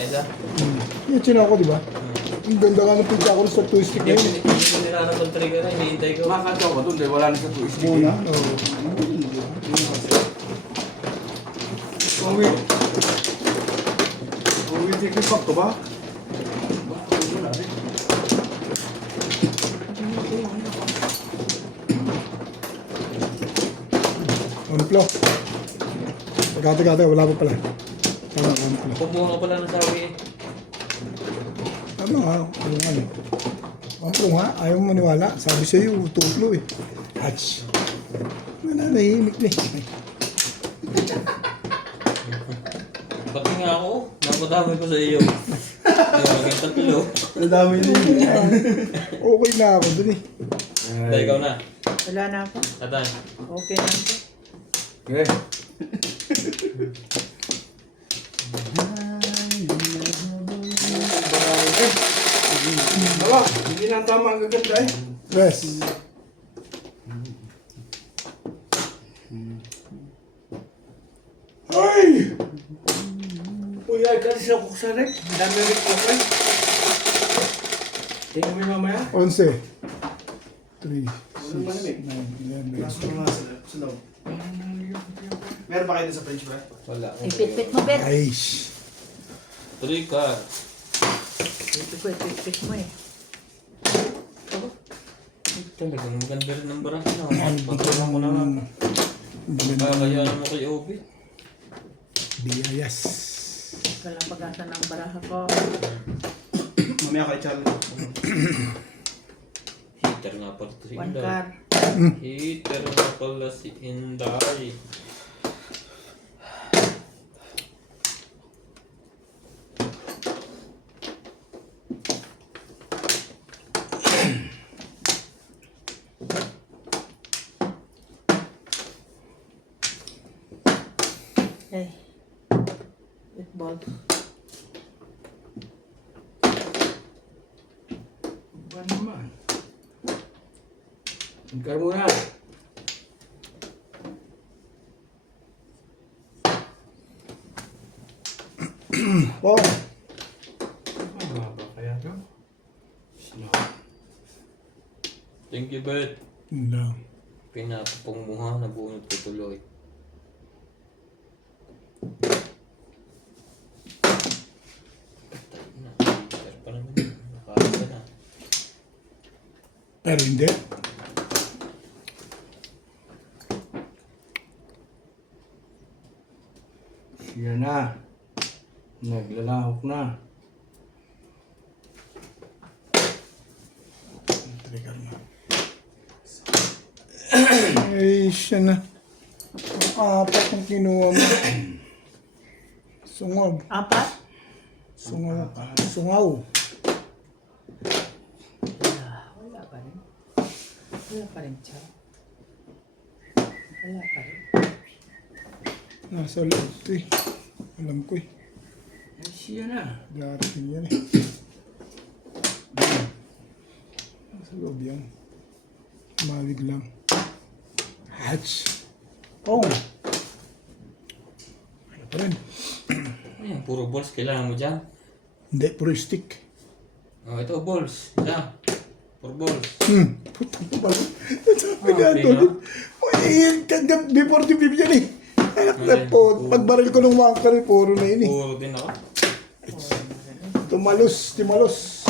nga isa. Yung chinako, di ba? Ang ganda nga ng pizza ko sa twist stick na yun. Hindi nilalabang trigger na, hinihintay ko. Makakataw ko doon dahil wala na sa twist. Muna? Oo. Uwi, take me back to ba? Onplo. Taga, wala pa pala. Tama, onplo. Pumuha pala ng sawi. Ano nga, ano. Onplo nga, ayaw mo maniwala. Sabi sa'yo, tutlo eh. Hats. Wala, nahihimik na eh. Pati nga ako, napadami ko sa iyo. Maging tatlo. Nadami din eh. Okay na ako dun eh. Dahil ikaw na. Wala na ako. Atan. Okay na ako. Okay. Wala, hindi na tama ang gaganda eh. Yes. Ay! Uy, ay kasi sa kuksarek. Dami rin kuksarek. Tingnan mo yung mamaya. 11. 3, 6, Walang malamig. 9, 11. Pasok mo nga sa loob. Meron ba kayo dun sa fridge ba? Wala. Ipit-pit mo, Bet. Aish. Tuloy ka. Ipit-pit mo eh. Talagang maganda rin ng baraha na. Pagkulang ko na lang. Kaya naman kay Obi. Biyayas. Walang pag-asa ng baraha ko. Mamaya kay Charlie. Heater nga pala si One Inday. car. Heater nga pala si Inday. Hey. Football. Ba naman? Tingkar muna. Oh, Ano ba kaya ito? Thank you, Bet. no. Pinapapong muha na bunot ko tuloy. Patay na. Heater pa naman. Nakasa na. Pero hindi. Siya na. Naglalahok na. Trigger na. Ay, siya na. Ang apat ang kinuha mo. Sungog. Apat? Sungaw. Sungaw. Wala pa rin. Wala pa rin, Chow. Wala pa rin. Nasa loob ito eh. Alam ko eh. Ay, siya na. Darating yan eh. Nasa loob yan. Mawig lang. Hatch. Oh. Ano pa rin? Ayan, puro balls. Kailangan mo dyan. Hindi, puro stick. Oh, ito, balls. Isa. Puro balls. Putang pala. Sabi na Okay, ito. no? Before the beef yan eh. Anak na po. Pagbaril ko ng wangkar eh, puro na yun eh. Puro din ako. Tumalos, timalos.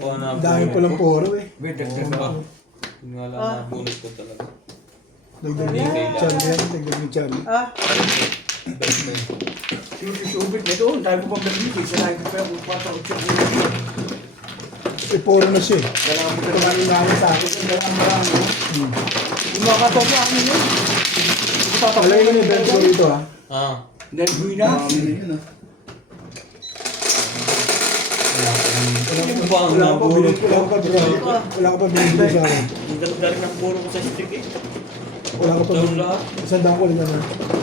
Oh, Ang dami palang puro eh. Wait, dagdag ba? Yung nga lang na bonus ko talaga. Dagdag ni Charlie yan. Dagdag ni Charlie. Ah, Best friend. Subit na doon. Tayo ko pang nabibig. Sa lahat ko pero 4 Eh, puro na siya eh. Kailangan mo ka naman inahin sa akin. Kailangan marami. Yung mga katoto amin yun. Alay mo yung belt ko rito ha. Ah. Dahil buhay na. Yun ah. Yung ba ang Wala ka pa nabulot binibili. Wala ka pa binibili sa akin. Ang ganda rin ang puro ko sa stick eh. Wala ka pa Down binibili. lahat. Isang daan ko rin naman.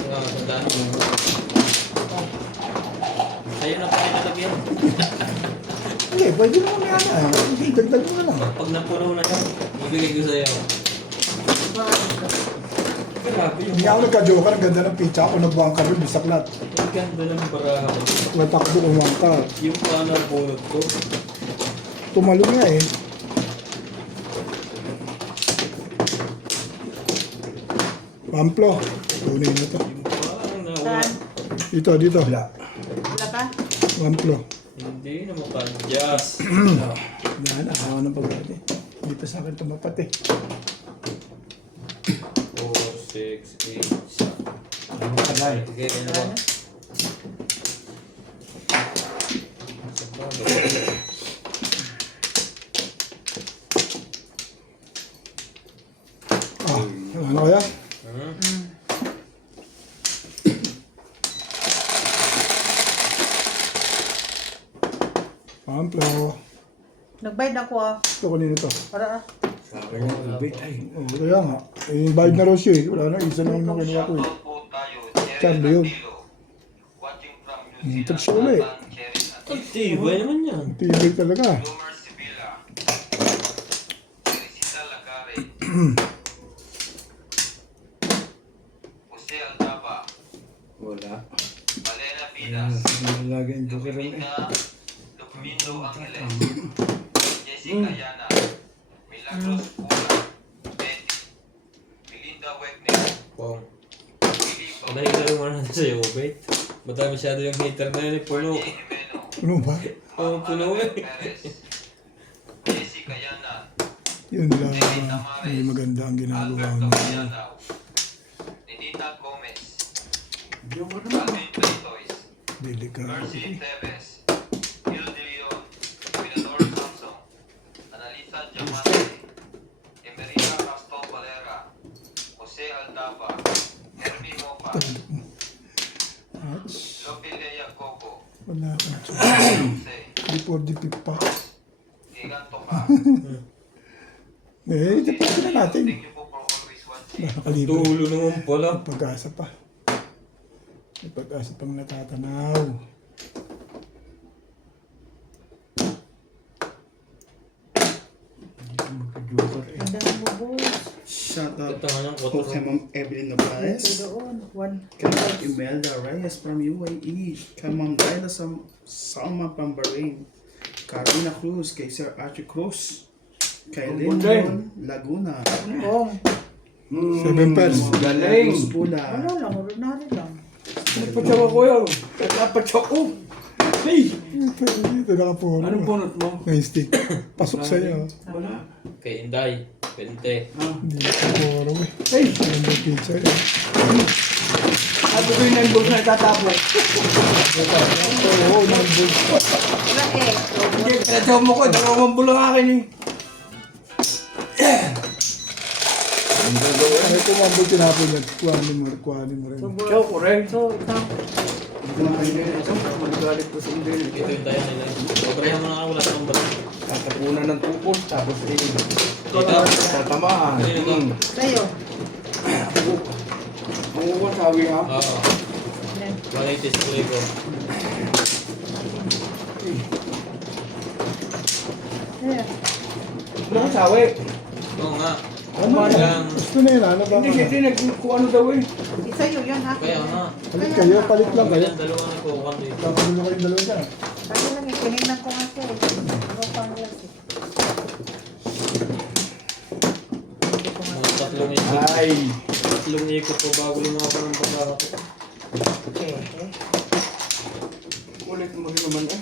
Ah, tandaan mo. Sa'yo na pa nilalagyan. Hindi, pwede naman may ano eh. Hindi, dagdag mo na lang. Pag napuno na siya, ibigay ko sa'yo. Grabe yung Hindi ako nagka-joker, ang ganda ng pizza ako, nagbuwang ka rin, bisaklat. ang ganda ng baraha ko. May takbo kumang ka. Yung paano bunot ko. Tumalo nga eh. Pamplo. Tunay na to. Yung parang nawala. Saan? Dito. Wala ka? Pamplo. Hindi na makadyas. Yan, akaw ng pagkati. Hindi pa sa akin tumapat eh. 4, 6, 8. Ano ka dahil? Okay, kaya Wala naman. na? Ano kaya? Pamplo. Nagbayad ako ah. Ito kanino to? Para ah. Sa akin yung ubit ay. Oh, kaya nga. Eh, bayad na raw siya eh. Wala na, isa na naman kinuha ko eh. Charlie yun. Ito siya ulit. Ang tibay naman yan. Ang tibay talaga. Wala. Ano lagi ang joker rin eh. Jessica Yana, Milagros Pula, Betty, Melinda Wegner, Wow. Willie Nakikita mo na sa'yo, Obet. Bata masyado yung hater na yun, puno. Jimeno, Ano ba? Oo, puno eh. Perez, Jessica Yana, Yun lang. Ay, maganda ang ginagawa Albert mo. Capianao, Nenita Gomez, Joker naman. Alvin Playtoys, Delikado. Mercy Teves, Gil De Leon, Pinador Samson, Analisa Diamante, Emerita Castro Valera, Jose Aldaba, Hermie Mopa, Ats. Lope Lea Coco, Wala akong Jose, before the pick pa. Giganto ka. Eh, tapos na natin. Thank you po for always watching. Nakakalibre. Tulo naman pala. May pag-asa pa. May pag-asa pang natatanaw. Joker eh. Ganda ng bubos. Shout out Ito nga ng po koto. kay Ma'am Evelyn Ito Novaes. doon. One. Kay Ma'am Imelda Reyes from UAE. Kay Ma'am Laila Salma Pambaring. Carolina Cruz. Kay Sir Archie Cruz. Kay Ang Lindon Laguna. Oh. 7 pairs. Galing. Cruz Pula. Ano lang. Ordinary lang. Nagpatsawa ko yun. Nagpatsawa ko. Hey! Dito nakapuro. Anong bunot mo? May stick. Pasok sa'yo. Wala. Kay Inday. 20. Hindi nakapuro eh. Hey! Ganda yung pizza eh. Sabi ko yung nine-balls na itatapos. Oo, nandun. Wala eh. Hindi, pinatsawa mo ko. Dalawang bulang akin eh. Ang gagawin. Ay, kumambol tinapon niya. Kuhanin mo rin. Ikaw, correct. So, ikaw. Magalit ko sa Ito hindi. yung tayo nila. Sobrahan mo na ako. Wala sa number. Tatapunan ng tupos, tapos eh. Dito. Tatamaan. Sa'yo. Ang uwasawi ha? Oo. Ilan? 180 display ko. Ayan. Ano ang sawi? Oo nga. Ano Ilang. Gusto na yun, ano ba? Hindi, hindi. Kung ano daw eh. Sa'yo yun ha. Kaya nga. Palit kayo, palit lang kayo. Ilang dalawa na ko. One day. Tapos nyo kayong dalawa dyan. Sa'yo lang eh. Tinignan ko nga siya eh. Ano pang glass eh. Mga tatlong ikot. Ay. Tatlong ikot po bago lumapan ng pagkakap. Okay. Ulit mo rin naman eh.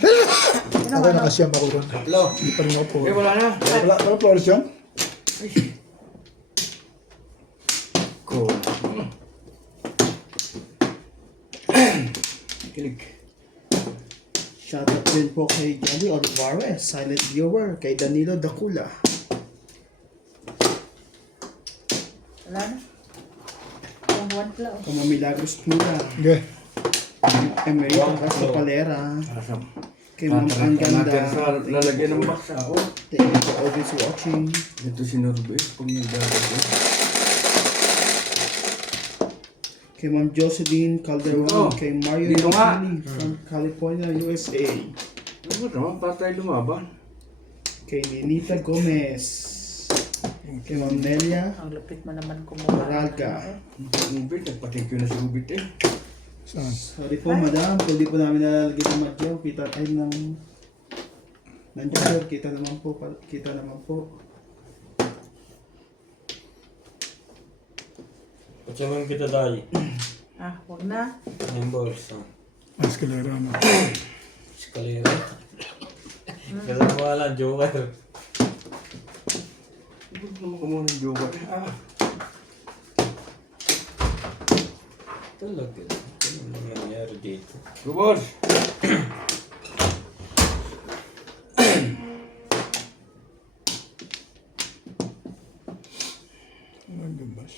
Ako nakasiyam ako ron. Tatlo. Hindi pa rin ako po. Eh, wala na. Wala flores yun? Cool. Kilig. Shout out din po kay Johnny Olivares, silent viewer. Kay Danilo Dacula. Wala na. Yung buwan pala oh. Kay Ma'am Milagros Pula. Okay. Emerita Castro Palera. Asam. Kay Ma'am Ang natin Ganda. sa lalagyan ng baksa. Oh. Thank you for always watching. Ito si Norbe. Pag nagdadagdag. Kay Ma'am Jocelyn Calderon. Oh, Kay Mario dito nga. Yosili from California, USA. Ano ba naman? Patay lumaban. Kay Ninita Gomez. Kay Ma'am Nelia Ang lupit mo naman kumuha. Baralga. Ubit, nagpa-thank you na si Ubit eh. Saan? Sorry po, madam. Kung di po namin nalalagay ng madyaw, kita ay ng... Nandiyan sir, kita naman po. Kita naman po. Pagsaman kita tayo. Ah, huwag na. Numbers. Escalera na. Escalera. Kasama lang, Joker. Huwag naman kumuha ng joker. Talaga. Ano naman nangyari dito? Gubos! Ang gabas.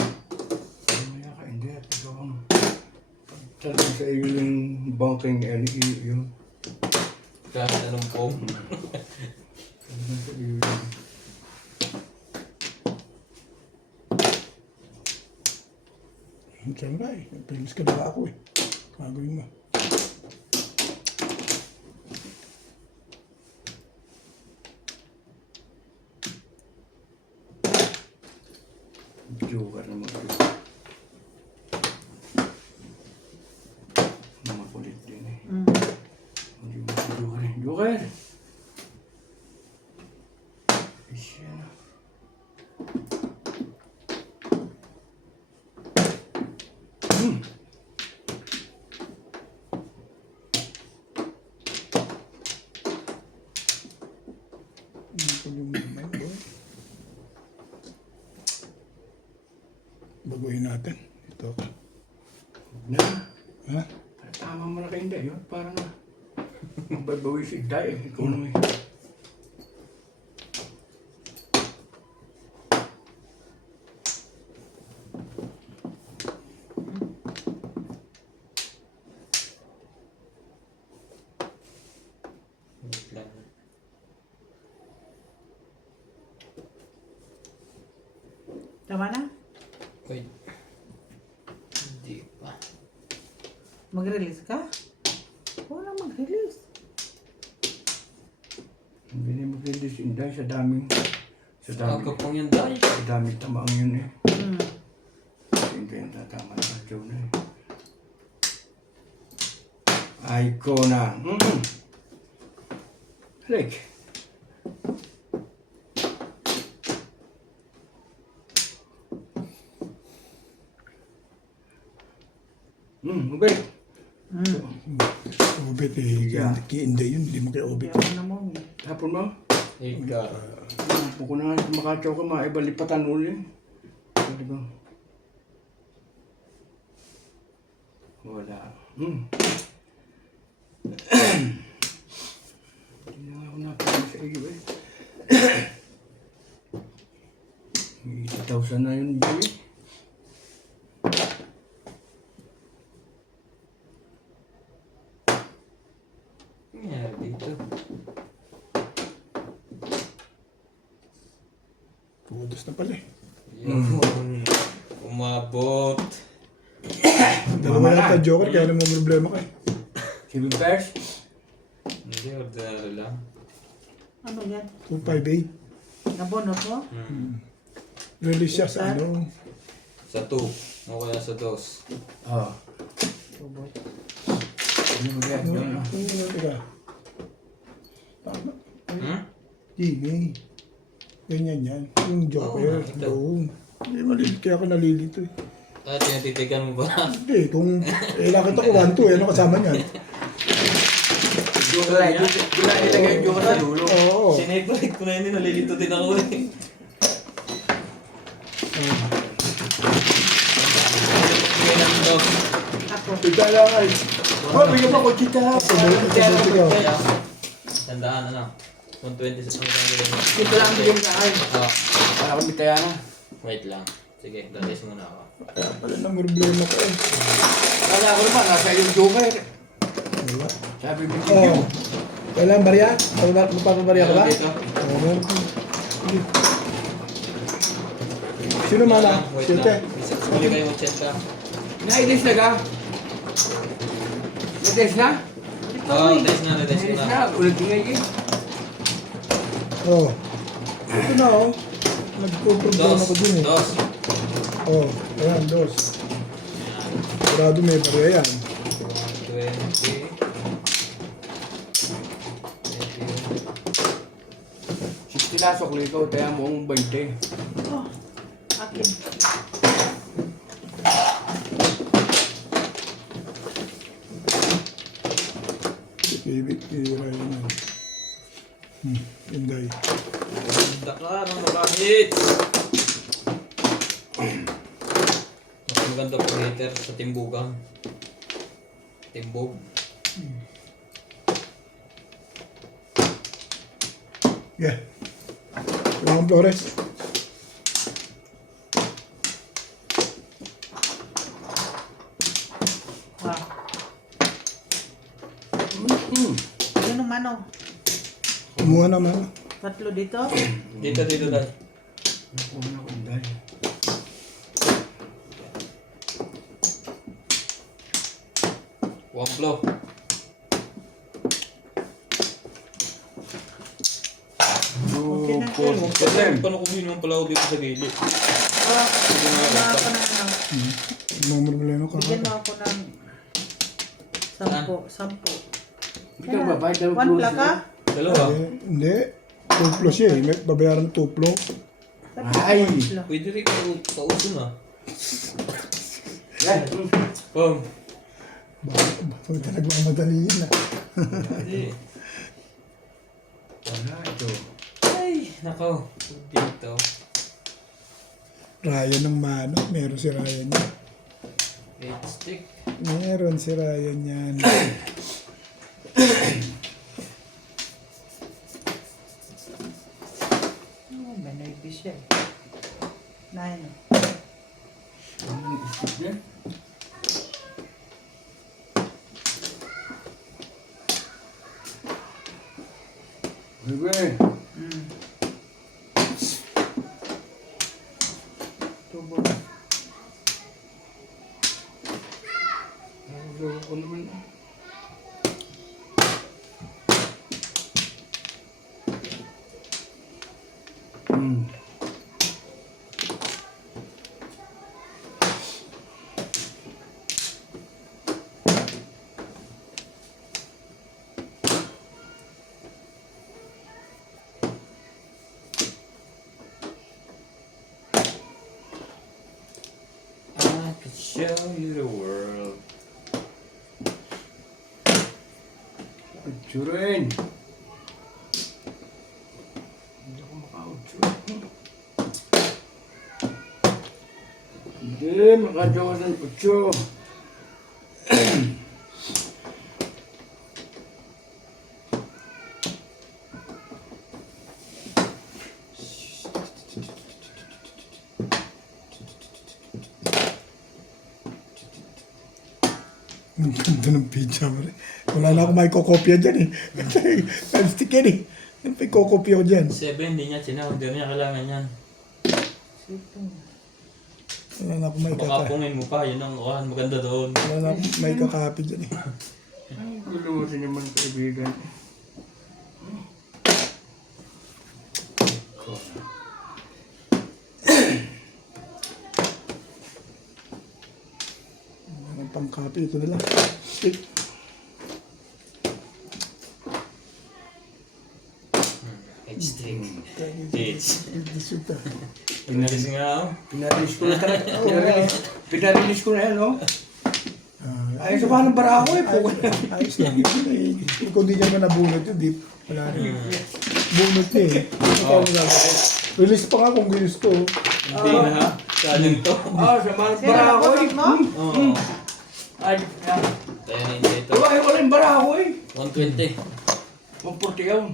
Mamaya ka, hindi. Ikaw ang pagtalang sa iyo yung banking LE yun. Kahit anong form. Pagtalang sa iyo yun. Siyempre eh. Pilis ka na ako eh. Gagawin mo. Joker naman yun. Makulit din eh. Hindi mo si Joker eh. Joker! Isya na. Hindi ko yung naman doon. Baguhin natin. Ito. Na. Ha? Tama mo na kayo hindi. Yun, parang na. Magbabawi si Day eh. Ikaw naman eh. Wait lang. Tama na? Wait. Hindi pa. Mag-release ka? Huwag na mag-release. Hindi na mag-release si Inday sa daming... Sa Aga daming... pang yan dahil. Sa daming tamaang yun eh. Hmm. Si Inday ang tatama na kadyaw na eh. Ay ko na. Halik. Okay. Ubit eh. Hindi yun. Hindi mo kaya ubit. Kaya ako na mo. Hapon mo? Ika. Hapon ko na nga kumakatsaw ka, maibalipatan uli. Pwede ba? Wala. Hindi na nga ako napagod sa iyo eh. May 80,000 na yun, Joey. Nangyari dito. Pudos na pala eh. Yun. Umabot. Dalawa na ta Joker. Kaya naman problema ka eh. 7 pairs? Hindi, ordinary lang. Ano yan? 258. Nabonot mo? Release siya sa ano. Sa 2. O kaya sa 2. Oo. Tubot. Ano mo yan? Ano? Teka. Tama. Hmm? Jimmy. Ganyan yan. Yung Joker. Oo, ito. Doon. Hindi malilito. Kaya ako nalilito eh. Ah, tinatitigan mo ba? Hindi. Kung nakita ko 1-2 eh. Ano kasama niyan? July nilagay yung joker sa dulo. Oo. Sinepalit ko na yun, nalilito din ako eh. Bigay ng dog. Ako. Ito lang ay. Oh, bigyan mo ko chita. Tandaan, ano? 120 sa Ito lang bigyan ka ay. Ah, Para kami kaya na. wait lang. Sige, dalis muna ako. Kaya pala na problema ko eh. Kala ko naman, nasa yung joker. Wala. Sabi mo Oo. yung Kailan barya? Magpapabarya ka ba? Dito. Oo. meron ko. Sino mana? Wait Siyete. lang. Bili kayo 80. Na-ilis na ka? Na-test na? Oo, test na, test Na-ilis na. na? Ulit tingay eh. Oh. Ito na oh. Nagpo-program Dos, ako dun eh. dos. Oh, ayan, dos. Sigurado may barya yan. 20. 60 lasok lang ikaw, kaya mo ang 20. Oh, akin. Pira yun. Inday. Dakla ng makahit. Mas maganda po hater sa timbugan. Timbog. Yeah. Juan Flores. Wow. Mm. Yun naman oh. Kumuha naman. Tatlo dito. Dito, dito, dahil. Nakuha na akong dahil. One blow. Okay na. Paano kung hinuman pala ako dito sa gilid? Ah, bigyan mo ako ng ano. Numero bileno ka. Bigyan mo ako ng 10. Ikaw ba? Bayad ng One close plaka? Dalawa. Hindi. 2 plus siya eh. May babayaran ng 2 plus. Ay! Pwede rin kauso na. Yan. Pum. Bakit talaga madaliin na. Hindi. Wala ito. Ay, nako. Dito. Ryan ng mano. Meron si Ryan yan. 8 stick. Meron si Ryan yan. Oh, may naibis siya. 9. Ano yung isip niya? Bebe, Tubo. ano ko naman? I could show you the world. Utsurin. Hindi ako maka-utsur. Hindi, makajawa ng utso. Ang ganda ng pizza mo rin. Wala na akong may kokopya dyan eh. Stick yan eh. Ano pa yung kokopya ko dyan? 7, hindi niya chinahon. Hindi niya kailangan yan. Wala na akong may Baka pungin mo pa. Yun ang maganda doon. Wala na akong may kakapi dyan eh. Gulo mo siya naman, kaibigan. Wala pang kapi. Ito na lang. Stick. H-stick. H. Disuta. Pinalis nga ako. Pinarilis ko na talaga. Pinarilis ko na yan, no? Ah, Ay, sa mga ng barako eh. Puko na. ayos lang. Kung di niya naman nabunot yun, di. Wala rin. Bunot niya eh. Ikaw ang gagawin. Release pa nga kung gusto. Hindi na ha. Sayang to. Ah, sa mga ng Sino barako eh. nakutot mo? Oo. Ay, yan. Kaya na hindi ito. Ay, wala yung barako eh. 120. 140 yun.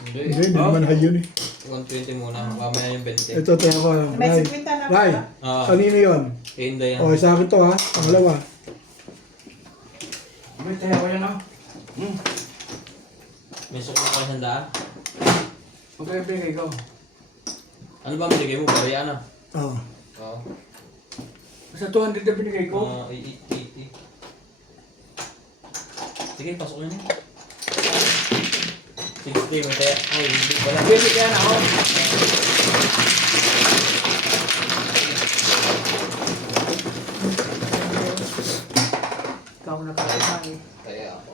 Hindi. Hindi, hindi naman high yun eh. 120 muna. Mamaya yung 20. Ito, tayo ko. May Ray. 50 na Ray. ba? Ah. Kanino yun? Kaya hindi yan. O, sa akin to ha. Pangalawa. May tayo ko yan, ah. May suklo ka sa daan. Magkaibigan ikaw. Ano ba binigay mo? Bariya na. Oo. Oo. Sa 200 na binigay ko. 80. Sige, pasok yun. 60, may kaya. Ay, hindi pala. Bili ka na ako. Ikaw nakakain. Kaya ako.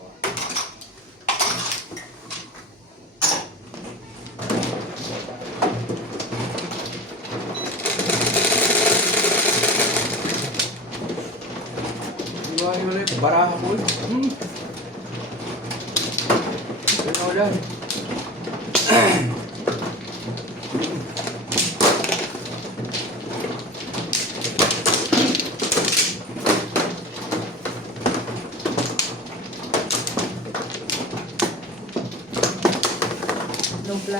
Iwan ulit. Baraha ko eh. Ano ulit? No plan.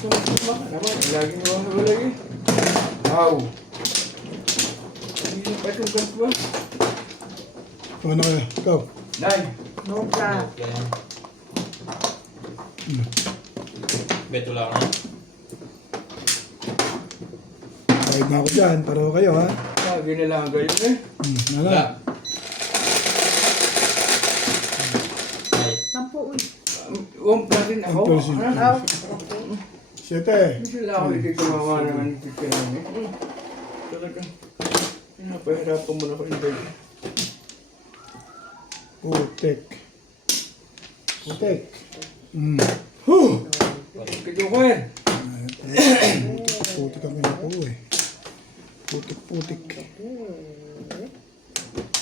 Naman, lagi naman ako lagi. Wow. Hindi pa itong gas ba? Ano na kaya? Ikaw. Nay. No plan. Kaya. Beto lang ha. Kahit na ako dyan, pareho kayo ha. Lagi na lang kayo eh. Ano? Wala. Ay. Sampo, uy. Uwang platin ako. Ang platin. Ano? Out. Okay. 7. Hindi sila ako nagkikumama naman ng pikiran eh. Talaga. Pinapahirapan mo na ko hindi. Putik. Putik. Kajoker. Putik kami na po eh. Putik.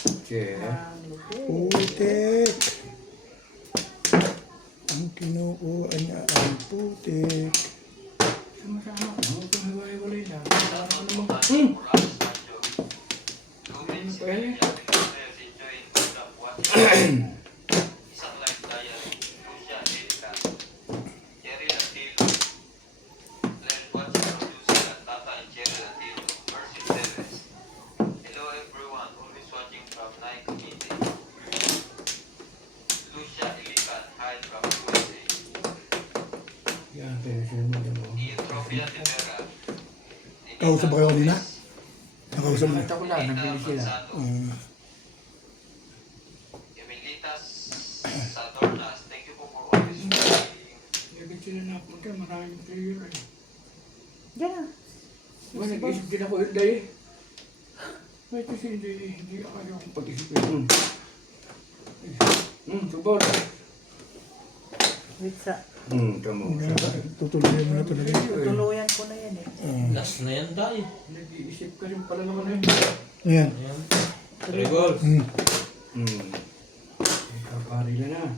Okay. Putik. Ang kinukuha niya ay putik. Sama-sama. Ako itong hiwalay-walay lang. Ano naman? Pwede? Isang life diary. Lucia Erika. Jerry Latilo. Glenn Watch producer at Tata and Jerry Latilo. Mercy Perez. Hello everyone. Always watching from Nai Committee. Lucia Erika. Hi from USA. Yan, pero siya mo din mo. Ian Tropia de Vera. Kausap ba kayo kanina? Nakausap mo. Nakita ko lang, nabili sila. Emilitas Sadornas. Thank you for always watching. Naging sila napunta, maraming player eh. Diyan na. Well, nag-isip din ako yun dahil. May kasi hindi ako yung pag-isipin. Subot. Wait sa. Tamo. Tutuloy mo na talaga. Tutuluyan ko na yan eh. Last na yan tayo. Nag-iisip ka rin pala naman eh. Ayan. Ayan. 3 goals. Kapari na na.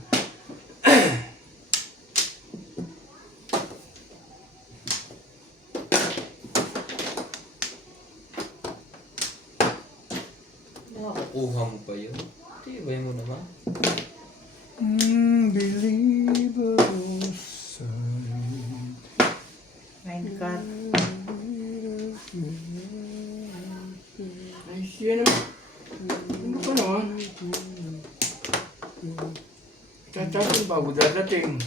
Nakakuha mo pa yun. Tibay mo naman. Unbelievable sight. 9 card. Ay, siya naman. Ano pa naman? Tatasin bago dadating.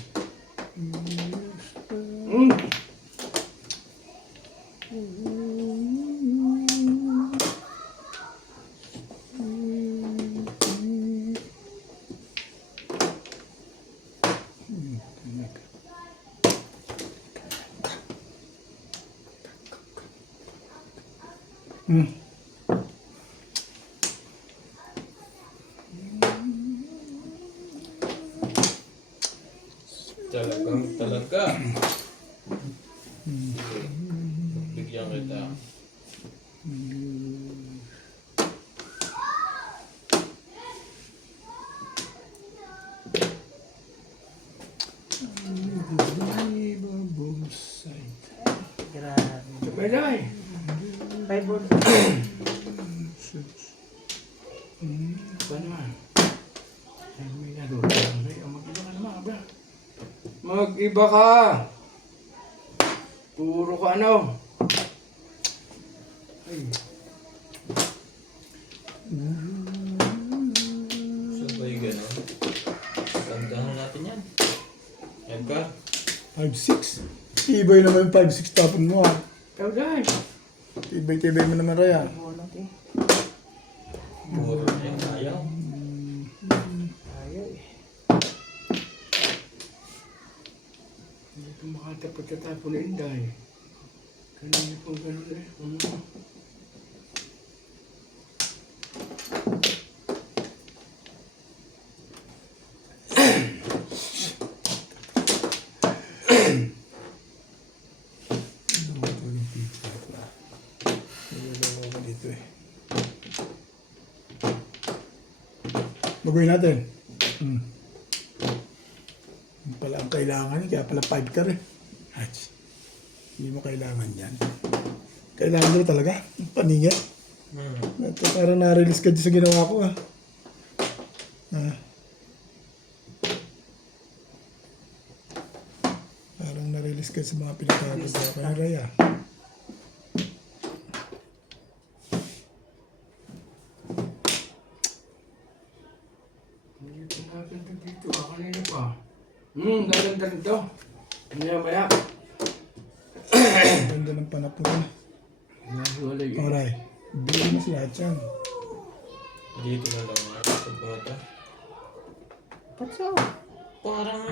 Talaga. Sige. Bigyan kita. Unbelievable sight. Grabe. Sabay-sabay. 5 balls. Ba naman? Ay, may nalulog. Ay, mag-iba ka naman, ba? Mag-iba ka! Puro ka ano? Ay. So ba yung gano'n? Tandahan natin yan. Edgar. 5-6. Ibay naman 5-6 tapon mo ha. Ikaw dahil. Tibay-tibay mo naman, Raya. Bunot eh. Puro na yung ayaw. Ayaw eh. Hindi ko makatapat sa tapo na Inday. Kanina po gano'n eh. Niloloko ko dito eh. Baguhin natin. Yun pala ang kailangan, kaya pala 5 ka rin. Ach, hindi mo kailangan yan. Kailangan mo talaga, paningin. Ito, parang na-release ka dyan sa ginawa ko ah. Parang na-release ka sa mga pinagkakagawa ko ng Raya. Hindi ko maganda dito. Kanina pa. Gaganda rin to. Maya-maya. Ganda ng panap mo na. Nasiwalay eh. Alright, bilhin mo sila dyan. Dito na lang nga. Sa bata. Patsaw. Parang...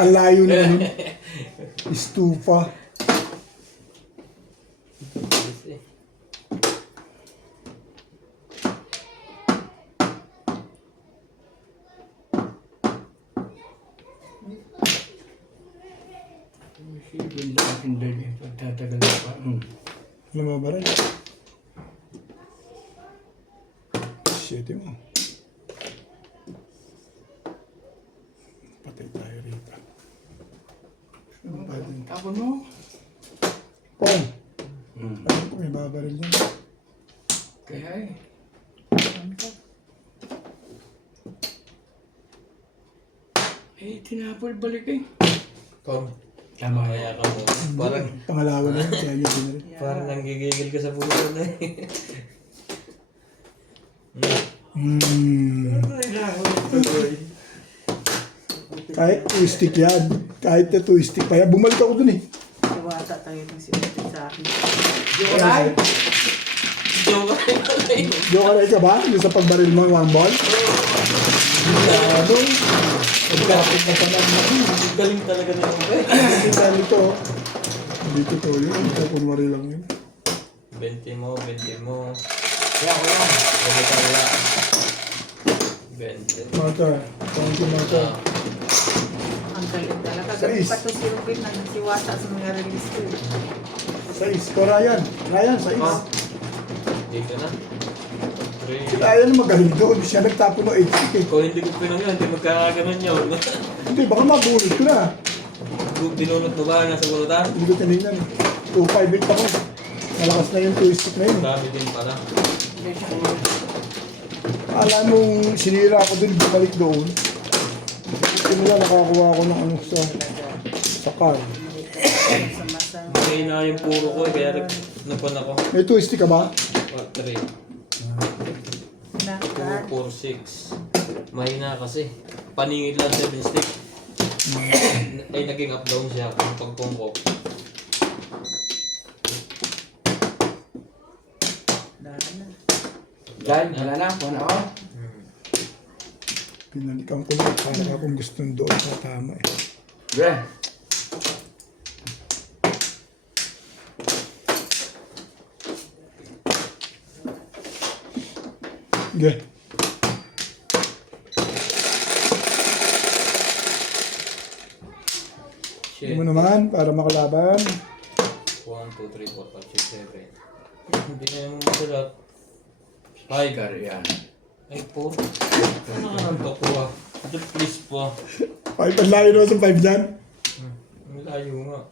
Ang layo na nun. Stupa. Bilis eh. Isipin lang ang Inday eh. Pagtatagal pa. Alam mo ba rin? Shit mo. Patay tayo rito. Ano pa din? Tapon mo. Pong! Alam ko may babaril yan. Kaya eh. Tinapol balik eh. Kom. Tama Kaya ka mo. Parang... Pangalawa na yun, kaya yun din rin. Parang nanggigigil ka sa puso na eh. Kahit two-stick yan. Kahit na two-stick pa yan. Bumalik ako dun eh. Iwata tayo ng sinunod sa akin. Joray! Joke. Joke ka ba? Yung sa pagbaril mo, one ball? Ano? Pagkapit na pa naman. Galing talaga nila mo eh. Hindi tayo ito. Hindi totoo yun. Ito kunwari lang yun. 20 mo, 20 mo. Kaya ko lang. Pwede ka wala. 20. Mata. Thank you, Mata. Ang galing talaga. Sa Galing is. pa to si Rubin na nagsiwata sa mga release ko. Sais. Ko Ryan. Ryan, sais. Dito na. Si Ryan ang magaling doon. Siya nagtapo ng 8 eh. Kung hindi ko pinangyan, hindi magkakaganon yun. Hindi, baka mabunod ko na. Binunot mo ba nasa bulutan? Hindi ko tinignan. 258 ako. Malakas na yung two-stick na yun. Dami din pala. Alam mong sinira ako dun, bumalik doon. Simula nakakuha ako ng ano sa car. Sa masang. Mahina yung puro ko eh, kaya napon ako. May two-stick ka ba? 3, Na, 2, 4, 6. Mahina kasi. Paningid lang 7 stick. Ay naging up down siya kung pagpungkok. dahil na. Dahil, wala na. Wala ako. Pinalikan ko lang para akong gustong doon sa tama eh. Bre. Okay. Shit. Hindi mo naman para makalaban. 1, 2, 3, 4, 5, 6, 7. Hindi na yung masulat. Ay, kari yan. Ay, 4. Ano ka nang takuha? Ito please po. 5 ang layo naman sa 5 dyan. Ang layo nga.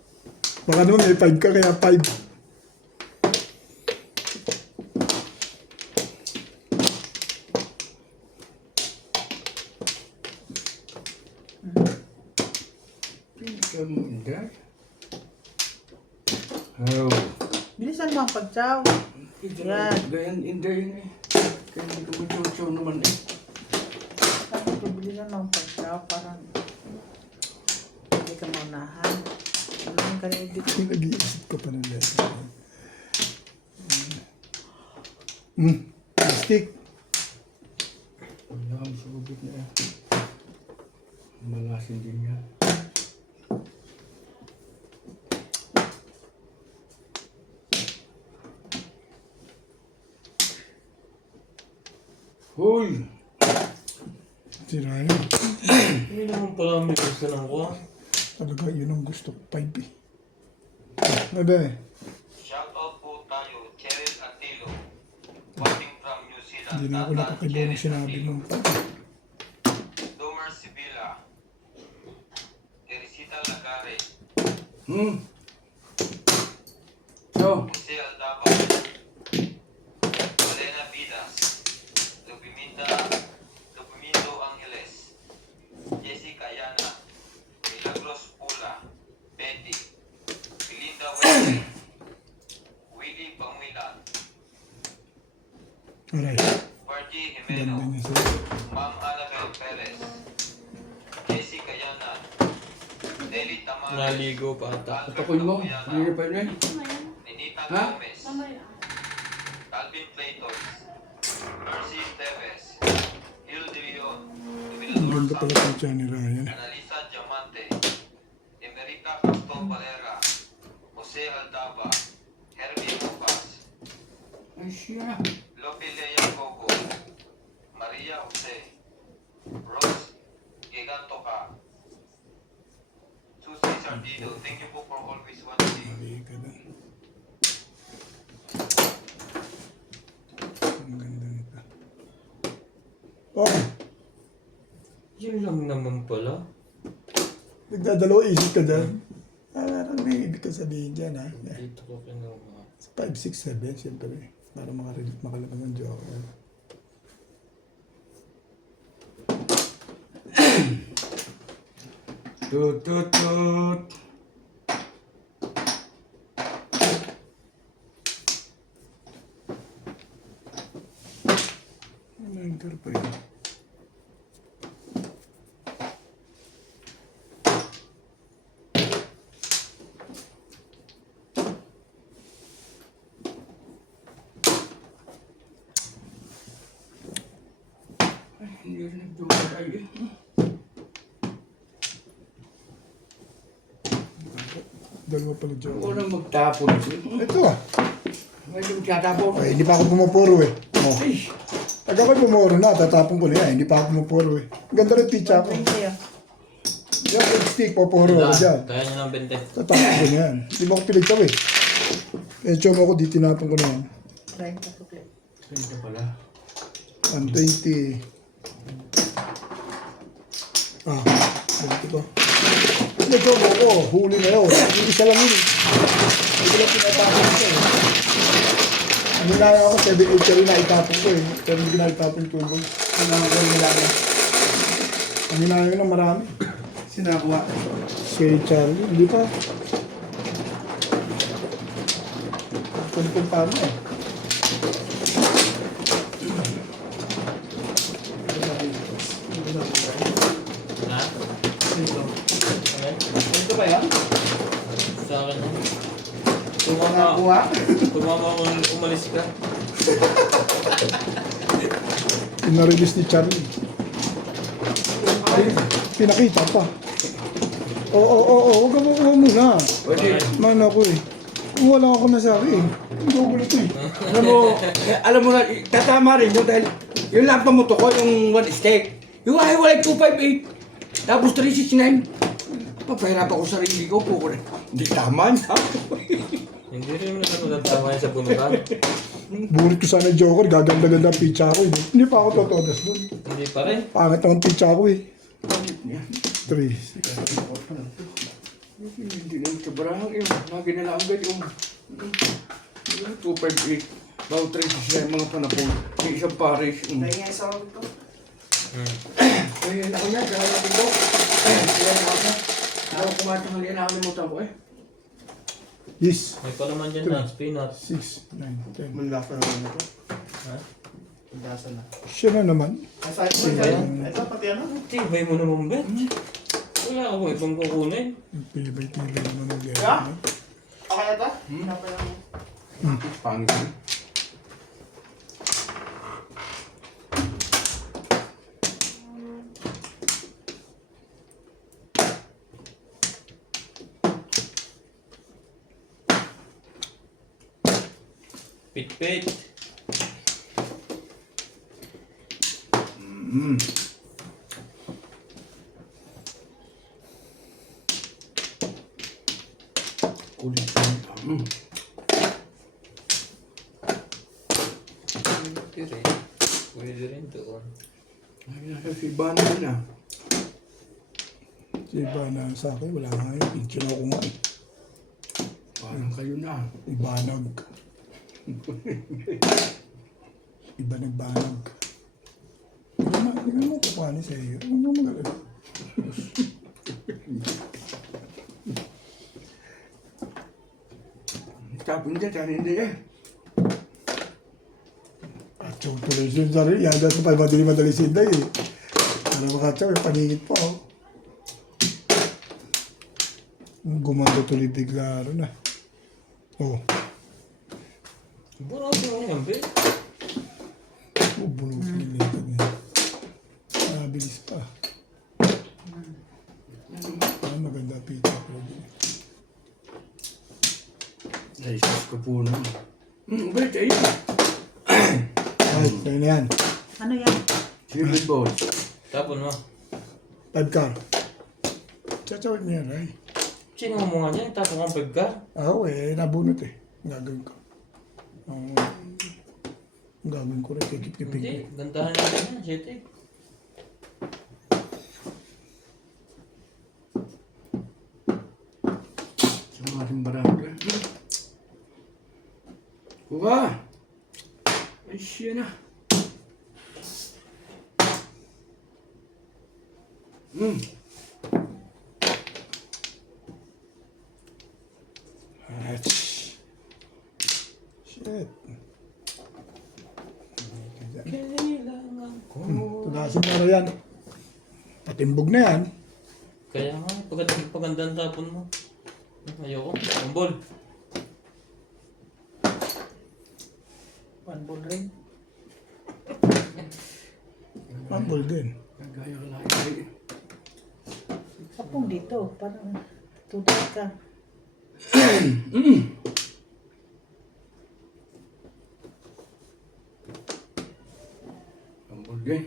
Baka naman may 5 ka kaya 5. Ikaw mo, Inday. Oh. Bilisan mo ang pagtsaw. Yan. Gayan, Inday yun eh. Kaya hindi ko machow naman eh. Sabi ko, bilisan mo ang pagtsaw. Parang hindi ka maunahan. Ano ka na edit. Nag-iisip ko pa ng letter. Stick. Wala kang subit na eh. Malasin din yan. Hoy! Sira yun. Hindi naman pala may gusto ng kuha. Talaga yun ang gusto ko. 5 eh. Bebe. Shoutout po tayo, Cheryl Antilo. Watching from New Zealand. Hindi na ako Tata nakakibo ng Cheryl sinabi Antilo. mong 5. Domer Sibila. Teresita Lagare. So, Jose Aldaba. Elena Vidas. Lupimindo Angeles. Jessica Yana. Milagros Pula. Betty. Belinda Wesley. Willie Pangwilan. Alright. Parji Ganda Jimeno. niya sa'yo. Ma'am Annabel Perez. Jessica Yana. Nelly Tamares. Naligo pa ata. patukoy mo. Hindi na pa yun eh. Ninita Ha? Gomez. Calvin Clayton. Mercy Teves. Gil De Leon. Ang ganda pala ng tiyan ni Ryan. Analisa Diamante. Emerita Castro Valera. Jose Aldaba. Herbie Ropas. Ay siya. Lope Lea Coco. Maria Jose. Rose Gigantoka. Susie Sardino. Thank you po for always watching. Mali ka na. Ang ganda nito. Okay. Yun lang naman pala. Nagdadalaw isip ka dyan. Parang may ibig ka sabihin dyan ha. Dito ko kinuha. 5, 6, 7 siyempre. Para makalabas ng joker. Tut tut tut. Anchor pa yun. Hindi rin nagdumatay eh. Dalawa pala joker. Walang magtapon siya. Ito ah. Medyo magtatapon. Ay, hindi pa ako pumapuro eh. Oh. Ay! Pag ako'y pumuro na, tatapon ko na yan. Hindi pa ako pumapuro eh. Ganda rin pizza ko. Yan, red stick, papuro ako dyan. Kaya nyo ng 20. Tatapon ko na yan. Hindi mo ako pinagsaw eh. Eh, chom ako, di tinapon ko na yan. Try ka sukli. Ganda pala. 120. Ah, ganito to. Hindi, chom ako, huli na yun. Hindi isa lang yun eh. Hindi ko lang pinatapon ko eh. Hinala ako, 7-8 ka rin na itapon ko eh. Pero hindi ko na itapon ko yung Kailangan ko nila. Ang hinala yun ng marami. Sinakuha. Si Charlie, hindi pa. Kung paano eh. Ha? Ano? Ito ba yan? Sa akin na. Tumama Sinakuha? kung umalis ka. Pinarelease ni Charlie. Ay, pinakita pa. Oo, huwag mo muna. Pwede. Man ako eh. Wala ako nasabi eh. Ang gugulo to eh. Alam mo na, tatama rin yun dahil yung lampa mo to ko, yung one stake. Yung ay wala 258. Tapos 369. Papahirap ako sa sarili ko po. Hindi tama niya. Hindi rin naman ako natama yan sa punukan. Burit ko sana yung Joker, gaganda-ganda ang pizza ko eh. Hindi pa ako totodas dun. Hindi pa rin. Pangit naman pizza ko eh. Niya. 3. Hindi na kabarang yung lagi na lang agad yung 258. Bago 369 mga panapon. Yung isang pares. Dahil nga isa ako ito. Ayun ako niya, kaya natin ko. Kaya ako niya. Ako kumatang halian, nakalimutan ko eh. Yes. May palaman dyan na. Spinach. 6, 9, 10. Mandasa naman ito. Ha? Mandasa na. Siya na naman. Nasa ito ba kayo? Ito pati ano? Tibay mo naman, Bet. Wala akong ibang kukunin. Pilibay-tibay naman ng gaya. Yeah? Okay na to? Dapat lang. Pangit yun. Pit-pit. Kulit yun. Pwede rin. Pwede rin doon. Ay, nasa si Ivana yun ah. Si iba na sa akin, wala nga yun. Pinsyon ako nga eh. Parang kayo na. Ibanag. Iba nagbanag. Hindi mo kapani sa iyo. Ano mo magaling? Tapos dyan, sari hindi eh. Atsaw tuloy siya sa rin. Yada sa madali sinday eh. Para makatsaw, may paningit pa oh. Gumanda tuloy bigla na. Oh. Bunot mo yan, be. Oh, bunutin nila niya. Nabilis pa. Ah, maganda pita ko din. Ay, sus ko po na. Bait eh. Ay, sa'yo na yan. Ano yan? Silver balls. Tapon mo. 5 car. Tsachawin mo yan, ay. Sino mo nga dyan? Tapon ang bag ka? Ako eh, nabunot eh. Gagawin ko. Gagawin ko rin, kikip-kipig Hindi. ko. Gandahan natin yan, Jete. Sa mga ating barangay. Kuha! Ay, siya na. Ach. Shit. Kailangan ko. Tugasin mo yan. Patimbog na yan. Kaya nga, pagandang tapon mo. Ayoko. Ambol. One ball rin. Mambol din. Kagaya ka lagi. Kapong dito. Parang tutok ka. Hamburger.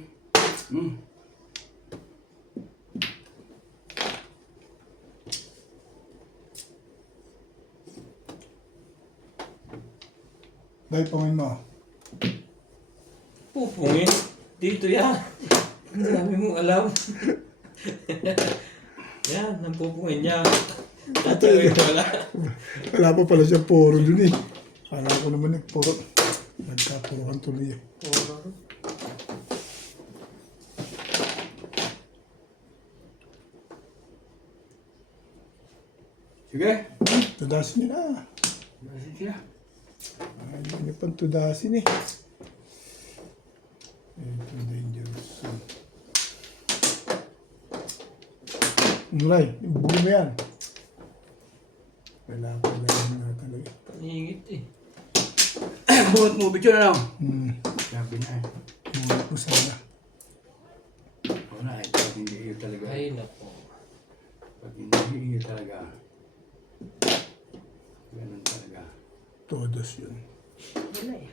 Dahil pangin mo. Pupungin. Dito yan. Ang dami mong alam. Yan, nampupungin niya. Tatawin wala. Wala pa pala siya poro dun eh. Kala ko naman nagpuro. Nagkapuruhan tuloy eh. Sige. Tudasin niya na. Masih siya. Ay, hindi pang tudasin eh. Ito dangerous. Nuray, buo mo yan. Wala pa lang na talaga. Paningit eh. Bunot mo, bityo na lang. Sabi na eh. Buo ko sana. Wala eh, pag hindi iyo talaga. Ay, nako. Pag hindi iyo talaga. Ganun talaga. Todos yun. Wala eh.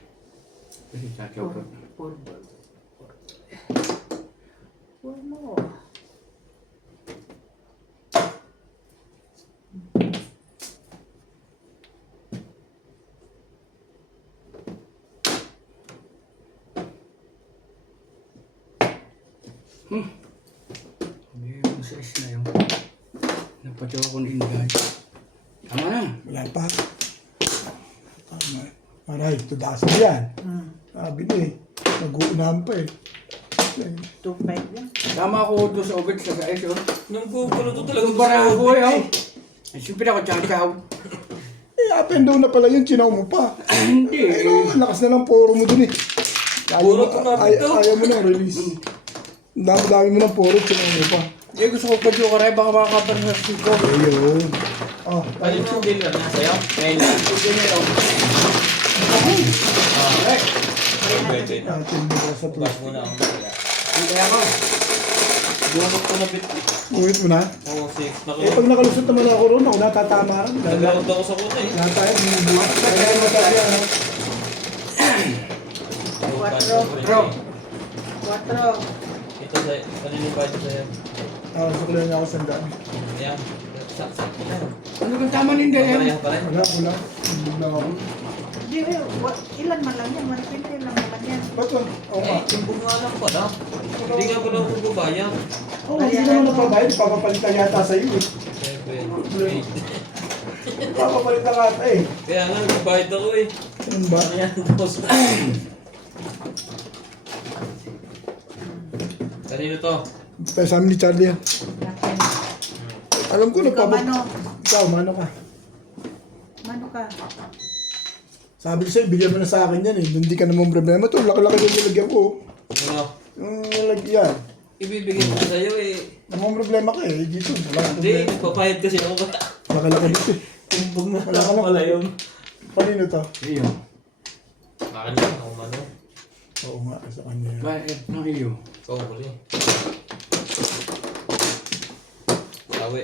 Kasi tsakaw ka. Four ball. Four mo. Hindi yung sa is na yun. Napatawa ko ng ingay. Tama na. Wala pa. Tama. Aray, tudasin yan. Sabi niya eh. Nag-uunahan pa eh. 2-5 lang. Tama ako doon sa ubit sa guys. Oh. Nung pupulo to talaga. Yung barang ko eh. Ay, siyempre ako tsakaw. Eh, up and down na pala yun. Chinaw mo pa. Hindi. Eh, no, ang lakas na ng poro mo dun eh. Puro to na ito. Ayaw mo na release. Ang dami-dami mo ng poro. Chinaw mo pa. Eh, gusto ko pa joker ay baka makakaparin sa siko. Ayun. Oh, Pwede mo yung dealer na sa'yo? Ngayon lang. Ay, Pwede na. atin mo sa Bukas plus. muna ako kaya. hindi kaya ko. Bunot ko na bit. Uwit mo na. Oo, 6 na ko. Eh, pag nakalusot naman ako ron, ako natatama rin. Nag-round ako sa kuna eh. Lahat tayo, bumubuhat. Kaya matabi ano. Bro, 4. Ito sa, kanina ba ito sa'yo? Suklihan niya ako sandaan. Yan. Saksak na. ano kang tama ninda yan? Pareha pa rin. Wala. Hindi lang ako. Hindi, ilan man lang yan. 120 lang naman yan. Ba't yun? Oo nga. Eh, tumbong nga lang pala. Hindi nga pala ako bubayang. Oo, hindi naman napabayad. Papapalitan yata sa'yo eh. 7, 8. Papapalitan ka ata eh. Kaya nga, nagbabayad ako eh. Ano ba? Ano yan, boss? Kanino to? Tayo sa amin ni Charlie yan. Natin. Alam ko na Ikaw, Mano. Ikaw, mano ka. Mano ka. Sabi ko sa'yo, bigyan mo na sa akin yan eh. Hindi ka naman problema. Ito, laki-laki yung nilagyan ko. Ano? Yung nilagyan. Ibibigay ko sa'yo eh. Namang problema ka eh. Dito, wala kang Hindi, problema. nagpapahid kasi ako ba? Laki-laki dito eh. Tumbong na Wala lang ka lang. pala yun. Kanino to? Iyo. Bakit yan? Ako mano. Oo nga, sa kanya yan. Bakit? Nang iyo. Ikaw ko rin. Sawi.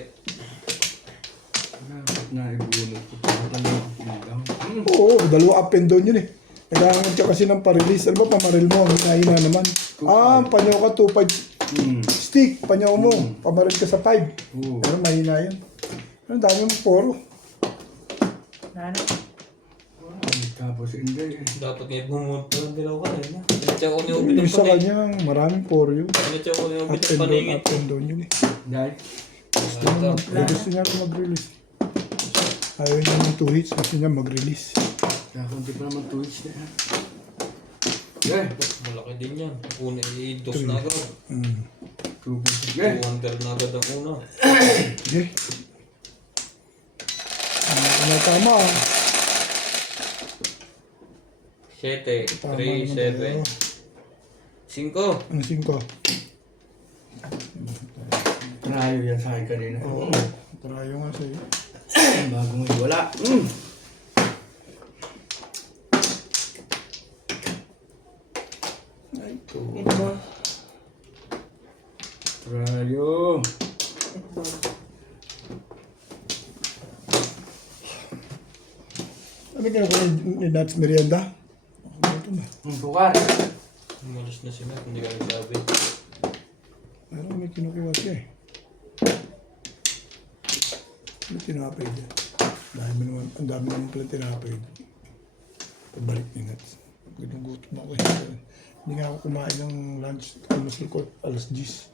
Bakit na ibulot ko? Bakit na ibulot ko? Oo, dalawa up and down yun eh. Kailangan ka kasi ng pa-release. Ano ba, pamaril mo? Ang hina naman. Panyaw ka 2.5 stick. Panyaw mo. Pamaril ka sa 5. Oo. Pero mahina yun. Ang dami mo poro. Ano? Tapos hindi. Dapat ngayon bumunta ng dilaw ka rin. Pinatsaw ko ni Ubi Yung ng sa paningin. kanya, maraming poro yun. Pinatsaw ko ni Ubi Up ng and down, paningin. up and down yun eh. Dahil? Gusto niya ito mag-release. Ayaw niya ng 2 hits. Gusto niya mag-release. Kakunti pa naman 2 weeks na yan. Eh, Malaki din yan. Una, i-dos na agad. 2 weeks. Eh, 200 na agad ang una. Okay. Ano tama ah. 7, Tama 3, naman tayo. 7, 5. Ang 5. Tanayo yan sa akin kanina. Oo. Tarayo nga sa'yo. Bago mo wala. Ay, ito. Inball. Tanayo. Inball. Ano kinukuha ni Nats Merienda? Ito na. Bukas. Umalis na si Matt, hindi ka nagsabi. Pero may kinukuha siya eh. May tinapay dyan. Ang dami naman pala tinapay. Pabalik ni Nats. Gutom ako eh. Hindi nga ako kumain ng lunch. Almost ko, alas 10.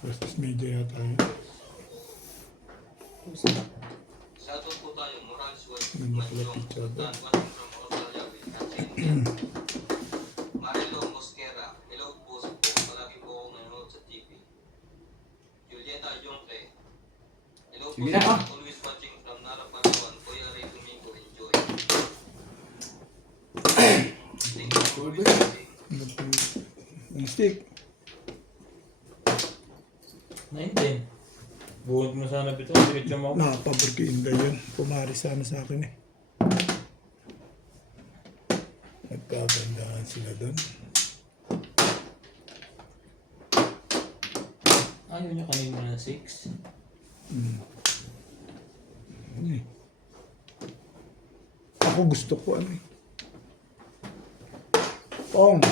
Alas 10 media yata yun. Shoutout po tayo, Morales West, Hindi pala Manjong, picture ba? Dan, watching from Australia with Argentina. Marilo Mosquera, hello po po, palagi po ako nanonood sa TV. Julieta Jonque, hello po Sige na. sa always watching from Nara Palawan, Kuya Ray Domingo, enjoy. Thank you for listening. Ang stick. 19. Buhod mo sana bito, diretso mo. Nakapabor kay Inday yun. Pumari sana sa akin eh. Nagkagandahan sila doon. Ayaw niya kanina na 6. Ano eh. Ako gusto ko ano eh. Pong.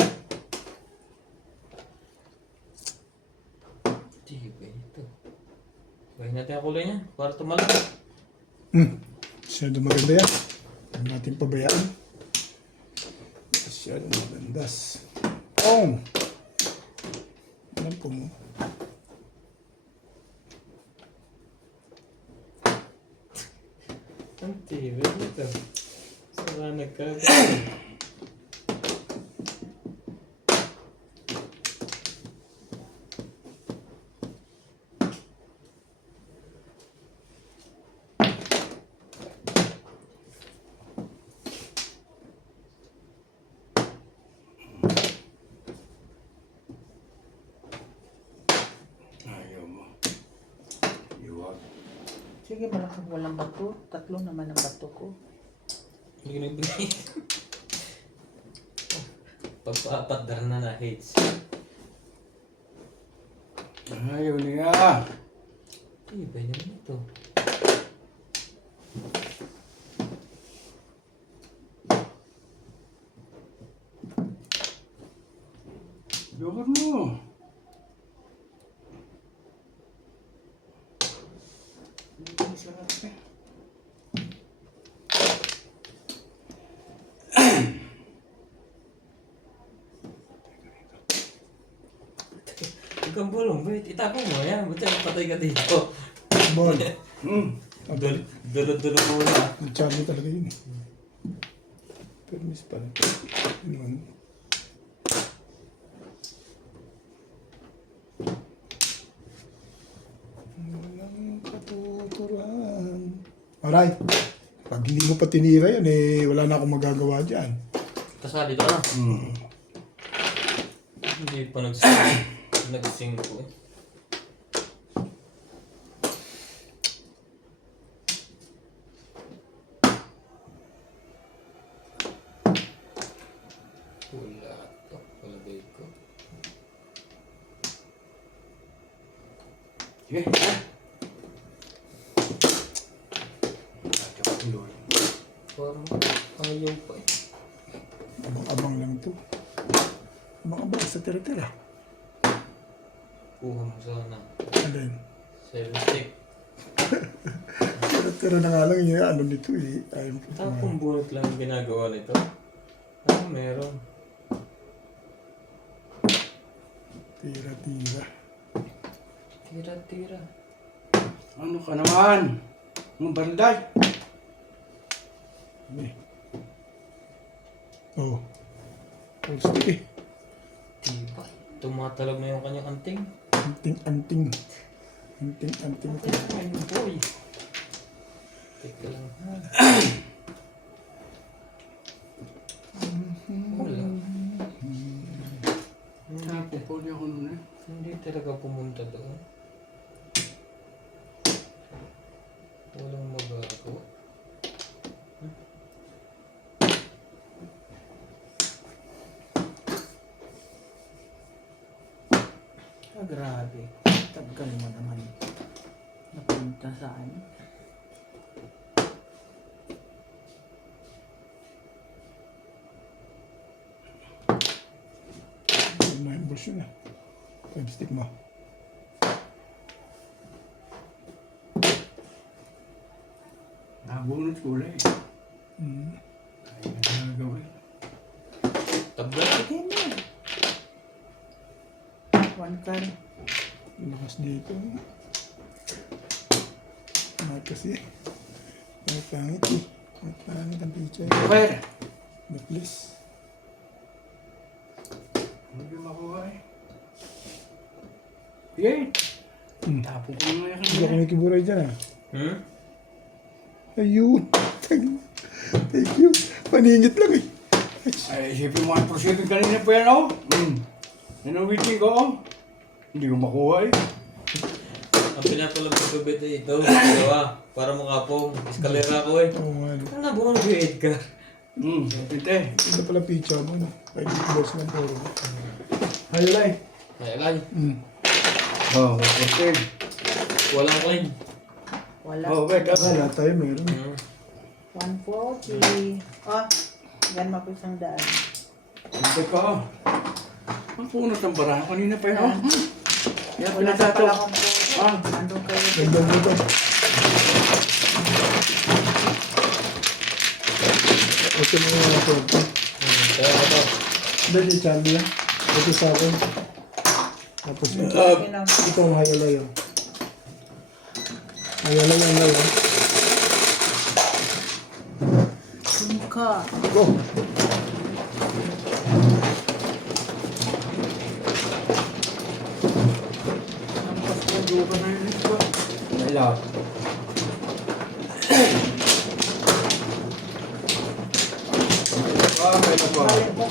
Hindi ba ito? Bahin natin ang kulay niya, para tumalak. Masyado maganda yan. Huwag natin pabayaan. Masyado magandas. Pong. Alam ko mo. Ang tibay nito. Saka nagkagawa. Sige, malaki walang bato. 3 naman ang bato ko. Hindi ko nagbigay. Pagpaapat dahil na hates. Ayaw niya. Iba naman ito. Joker mo. Ang sarap eh. Huwag kang bulong, wait. Itapon mo yan. Ba't yan patay ka dito? Ball. Dulo-dulo muna. Ang charmy talaga yun. Permis pala. Yun. Walang katuturan. Alright. Pag hindi mo pa tinira yan, eh, wala na akong magagawa dyan. Kasali dito na. Hmm. Hindi pa nagsing ko eh. Wala ito. Palagay ko. Sige. Parang ayaw pa eh. Abang-abang lang to. Abang-abang sa tira-tira. Kuha mo sana. Ano yun? 7 stick. Tira-tira na nga lang yung ano nito eh. Ayaw ko. Tapong bunot lang yung ginagawa nito. Ano meron? Tira-tira. Tira-tira. Ano ka naman? Ang banday. Eh. Oh. Full stick eh. Diba? Tumatalab na yung kanyang anting. Anting-anting. Anting-anting ito. Ay, boy. Teka lang ha. Wala. Napupuli ako nun eh. Hindi talaga pumunta doon. Walang magagawa. Ah, grabe. Tagal mo naman. Napunta saan? Yun na yung balls yun ah. 5 stick mo. Nabunot ko ulit. Hmm. Ay, nagagawin. Tabla. Sige na. 1 card. Lakas dito. Mahal kasi. Mahal pangit eh. Mahal pangit ang picture. Joker. But please. Hindi makuha eh. Sige. Tapos ko nga yan Hindi ako kanina. may kiburay dyan ah. Hmm? Ayun. Thank you. Paningit lang eh. Ay, isipin mo ang proceeding kanina po yan, oh. Nanuwitin ko, oh. Hindi ko makuha eh. Ang pinapalab ko gabit ay ito. Dalawa. Para makapong. Eskalera ko eh. Oo nga. Ano na buong yung Edgar? Pinte. Ito pala picture mo. 5 balls lang puro. Hayalay. Ay, alay. Oh, okay. Walang claim. Wala. Oh, wait, Wala tayo meron. Hmm. 140. Oh, yan mo ko 100. Pinte ko, oh. Ang punot ng barahan. Kanina pa yun, oh. Yan, Wala sa pinatato. pala kong po. Ah. Andun kayo. Ganda dito. Ito mo yung mga pwede. Kaya ko to. Dali, Charlie yan. Ito sa akin. Tapos ito. Ito ang hayalay oh. Hayalay ang layo. Sumka. Go! Ang pasko ka na yun ito. Wala. May na po. Balik mo.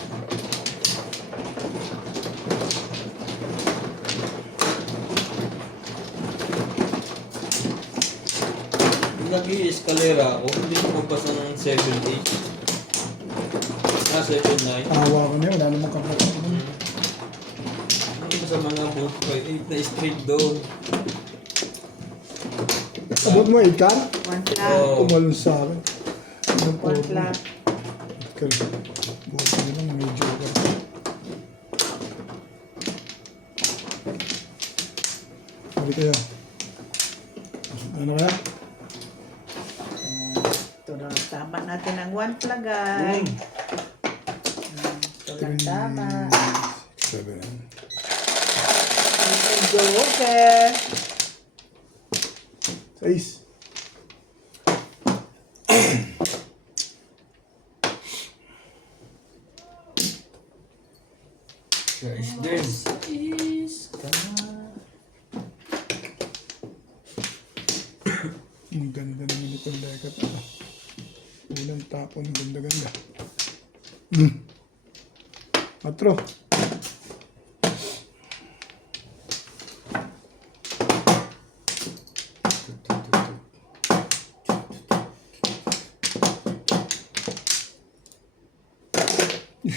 nag-i-escalera ako, hindi ko mabasa ng 7-8. 7-9. Awa ko na yun, wala namang kapatid. Hindi ko sa mga boot ko, 8 na straight doon. Abot mo, 8 ka? One flat. Oo. Tumalon sa akin. Anong One po? flat. Buti na lang, medyo ka. Sabi kayo. Ano kaya? Ito na, tama natin ang one flag, guys. Ito lang tama. 7. Joker. 6. Guys, din. Ang ganda naman itong dekat. Unang tapon, ganda-ganda. 4.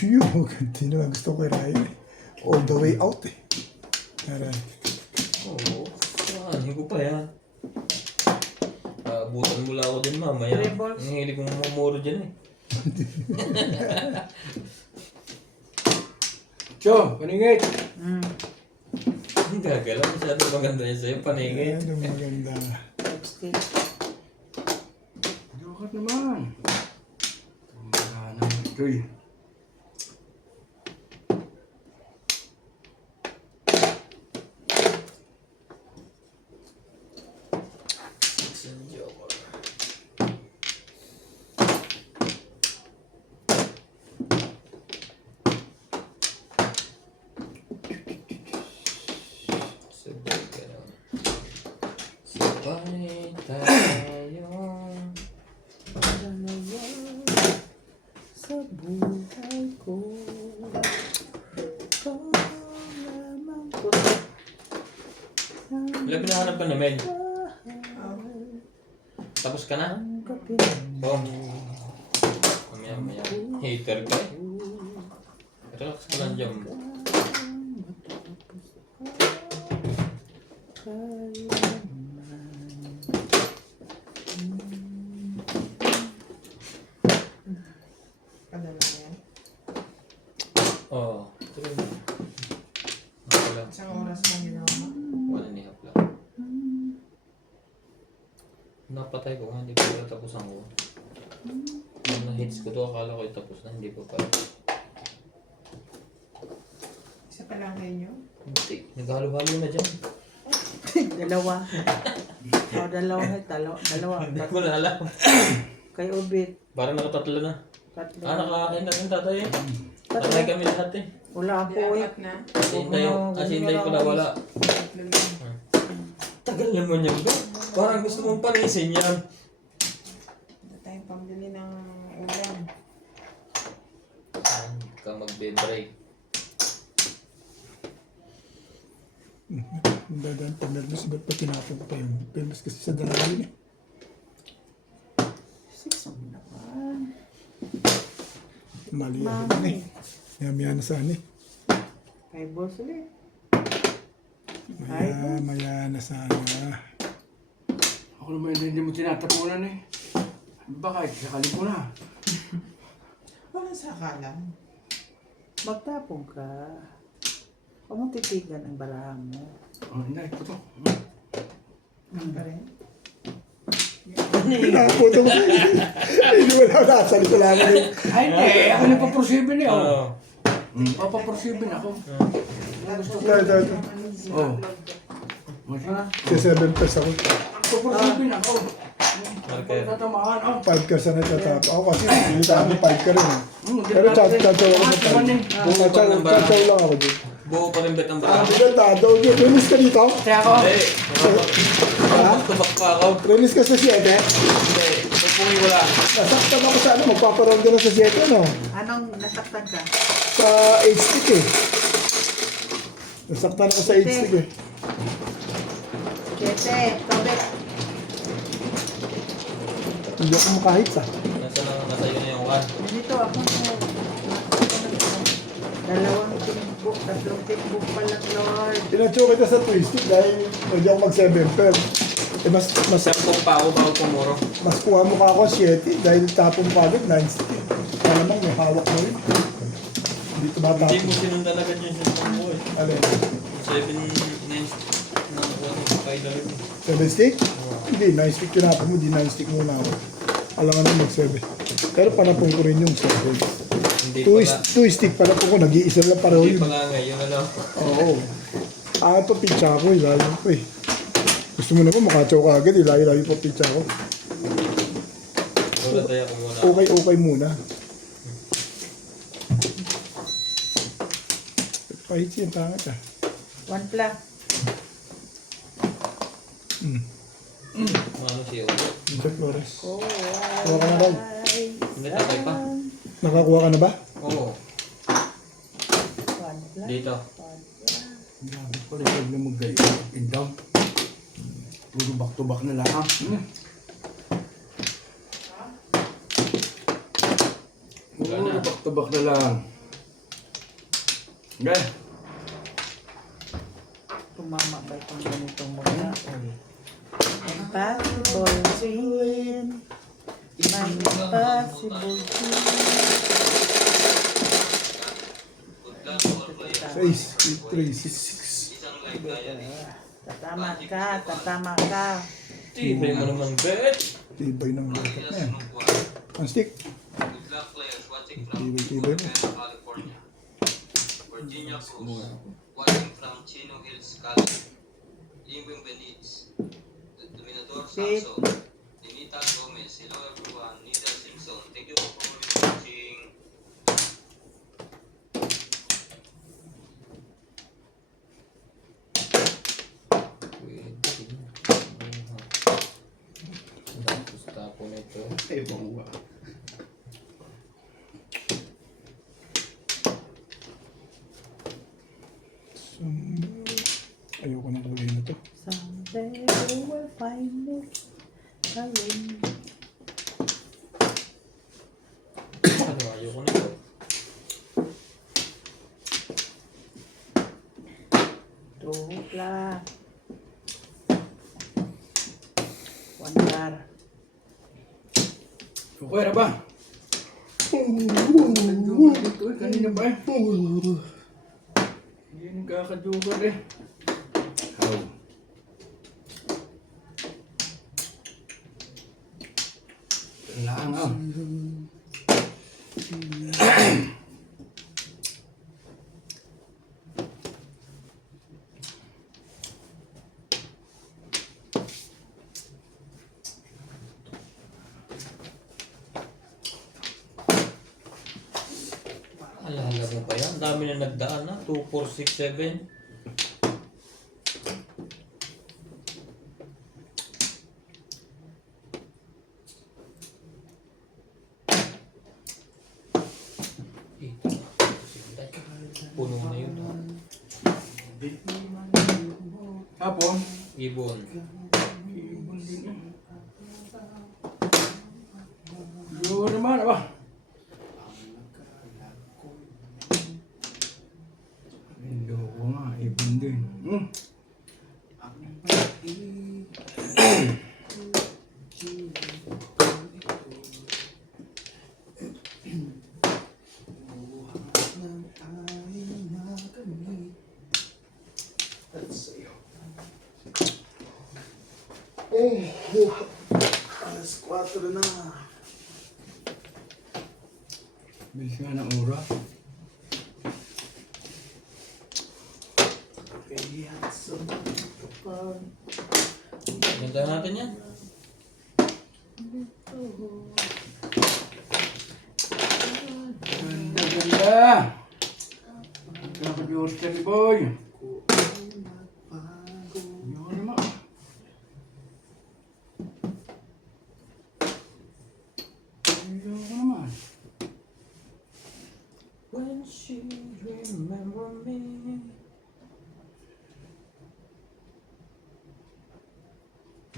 Yung ganti naman gusto ko irahin eh. All the way out eh. Aray. Oo. Hindi ko pa yan. Butan mula ako din mamaya. Three balls. Ang hilig kong mamuro dyan eh. Cho, paningit. Ang gagalaw. Masyado maganda yan sa'yo. Paningit. Ayan ang maganda. Lipstick. Joker naman. Wala na. Choy. Sabay ka lang. Sabay tayo. Para na yan sa buhay ko. Ikaw lamang ko. Wala pinahanap ka namin. Tapos ka na? Ang kapit. Oh. Mamaya. Hater ka eh. Relax ka lang dyan. Ano na yan? Oo. Ito rin. Ako lang. Isang oras na ginawa mo? 1.5 lang. Napatay ko nga, hindi pa pala tapos ang ko. Nung na-hits ko to, akala ko tapos na, hindi pa pala. Isa pa lang kayo? Hindi, naghalo-halo na dyan. Dalawa. Dalawa. Dalawa. Hindi ko na alam. Kay Ubit. Parang nakatatlo na. Tatlo. Nakakain na rin tatay eh. Tatay kami lahat eh. Wala po eh. Hintay ko na wala. Tagal naman yan ba? Parang gusto mong panisin yan. Wala tayong pambili ng ulam. Hindi ka magbe-break. Ang dadaan pag nervous, ba't pa tinapon ko pa yun? Famous kasi sa dalawin eh. 6 ang naman. Mali ako din eh. Maya na sana eh. 5 balls ulit. Maya na sana. Ako naman hindi mo tinatapunan eh. Baka sakali ko na. Walang sakalan. Magtapong ka. Huwag mong titigan ang balahan mo. Oh, hindi ko to. Ano pa rin? Pinaputo ko. Hindi wala nasali ko lang eh. Ay, hindi. Ako nagpaprosibin eh. Oo. Oh. Papaprosibin ako. Ito. Oh. Masya. Sa 7 pesos ako. Papaprosibin ako. Okay. Tatamaan. Oh. 5 ka sa natatap. Ako kasi hindi tayo 5 ka rin eh. Di Pero ba, chat-chat ako Lahat sa naman eh. Chat-chat lang ako dito. Buo pa rin bet ang Ah, bravo. bigat ah. Release ka dito? Kaya ako. Hindi. Tubak pa ako. Release ka sa 7? Hindi. Tupungi wala. Nasaktan ako sa ano. Magpaparoon ka na sa 7 no? Anong nasaktan ka? Sa 8-stick eh. Nasaktan ako sa 8-stick eh. 7. Tobek. Hindi ako makahit ah. Nasa iyo na yung kan. Ganito ako na. Dalawang timbuk, tatlong timbuk pa lang, Lord. Tinacho kita sa twisted dahil pwede ako mag 7 per. Eh mas Sampung pa ako bago pumuro. mas kuha mo ka ako 7 dahil tapong pagod 9 stick. Kaya naman may hawak mo rin. Hindi Hindi tumatapos. mo sinundan agad yung system mo eh. Alin? 7, 9, na kay David. 7 stick? Hindi, 9 stick tinapon mo, di 9 stick muna ako. Alangan na mag 7. Pero panapon ko rin yung 7. Hindi 2 pala. stick panapon ko, nag-iisa lang pareho Hindi yun. pa nga ngayon, ano. Oo. Pa pitcha ko, ilayo ko eh. Gusto mo naman makachaw ka agad, ilayo pa pitcha ko. Wala tayo ko muna. Okay muna. Pahit siya, pangat ah. 1 pla. Ano siya? Jack Flores. Oh, Kuha ka na daw. Hindi, tatay pa. Nakakuha ka na ba? Oo. 1 pla. Dito. Grabe pala yung huwag na mag-gayo. In down. Puro back to back na lang. Puro back to back na lang. Okay. Tumama ba itong ganito muna? Impossible dream. My impossible dream. Face, 3, 6. Tatama ka. Tibay mo naman, bet. Tibay ng lakot na yan. Ang stick. Good luck players watching from Tibay mo. California. Virginia Cruz watching from Chino Hills, California. Limbing Benitez. Dominador Okay. Samson. Dinita Gomez. Hello everyone. Nida Simpson. Thank you for watching. Tapos tapon ito. Ay, bangwa. Ayoko ng kulay na to. Someday you will find me. Ayun. Ano, ayoko na ito. Tupla. 1 bar. Okay na ba? Ito eh, kanina ba eh? Hindi nagkakadugan eh. How? Lang ah. Alahala mo pa yan. Ang dami na nagdaan na. 2, 4, 6, 7. Puno na yun. Hapon? Ibon. Yun naman, aba. Hindi ko nga, ibon din. Alas 4 na. Bilis nga ng oras. Kaya so Ganda natin yan. Ganda! Nakaka-viewers ka ni Boy. Yun naman. Yun naman. When she remember me.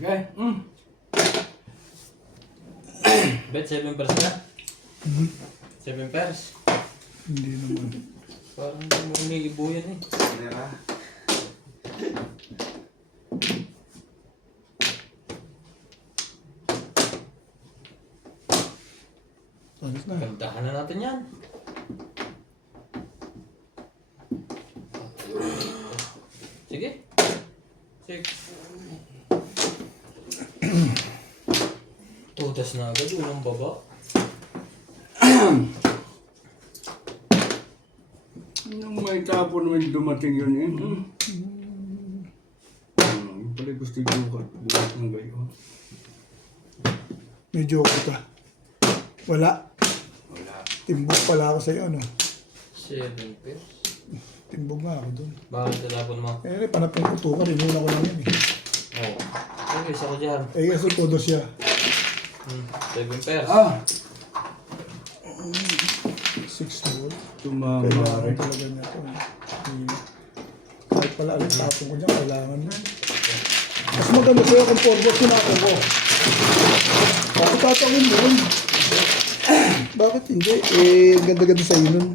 Okay. Bet, 7 pairs ka? 7 pairs? Hindi naman. Parang umiibo yan eh. Alis na. Gandahan na natin yan. Sige. 6. Tutas na agad, unang baba. Nung may tapo naman dumating yun eh. Yung pala gusto yung bukas ng gayo. May joke ka. Wala. Wala. Timbog pala ako sa'yo, ano? 7 pairs. Timbog nga ako doon. Bakit talapon mo? Eh, panapin ko to ka, rinuna ko lang yan eh. Oo. Okay, isa ko dyan. Eh, kasi todo siya. 7 pairs. Ah! 6 volt. Tumama Kailangan rin. talaga niya ito. Kahit pala alam tapon ko dyan, kailangan mo. Mas maganda sa'yo kung 4 volt sinako ko. Bakit tatawin mo yun? Bakit hindi? Eh, ganda-ganda sa'yo nun.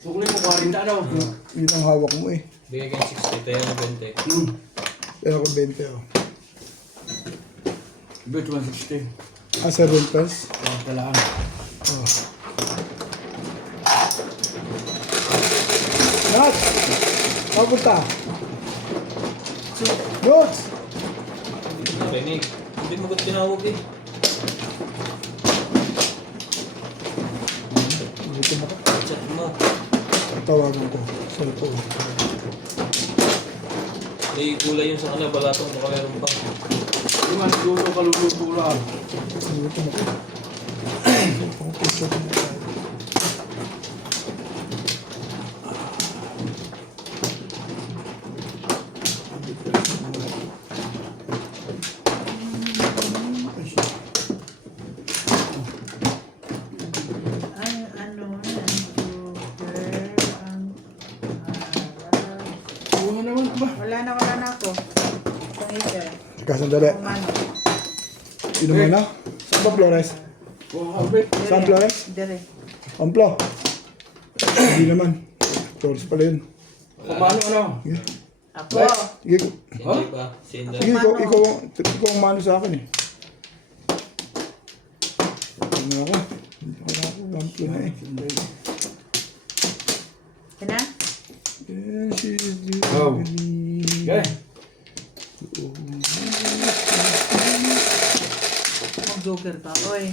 Sukli mo 40 ano? Yun ang hawak mo eh. Bigay kayo 60, tayo na 20. Pero ako 20 oh. Bet 160. Ah, 7 pesos? Talaan. Oh. Nat! Mapunta! Notes! Narinig. Hindi mo ba't tinawag eh? Dito na ka. Chat mo. Tawagan ko. Cellphone. Hindi kulay yung sa kanila, balatong baka meron pa. Yung nga siguro kaluluto lang. Dito na ka. Cellphone ko. Cellphone ko. Ay, ano, Joker, ang harap. Buha naman ba? Wala na ako. Itong isa. Teka, sandali. Kumano. Sino mo na? Saan ba Flores? Buha bet. Saan Flores? Dire. Amplo. Hindi naman. Flores pala yun. Kumano ano? Sige. Ako. Sige. Hindi ba? Sinda. Sige, ikaw ang mano sa akin eh. Ano ako? Wala ako. Amplo na eh. Kina? Yes, she's the Oh. Okay. Mag-joker ka. Oy.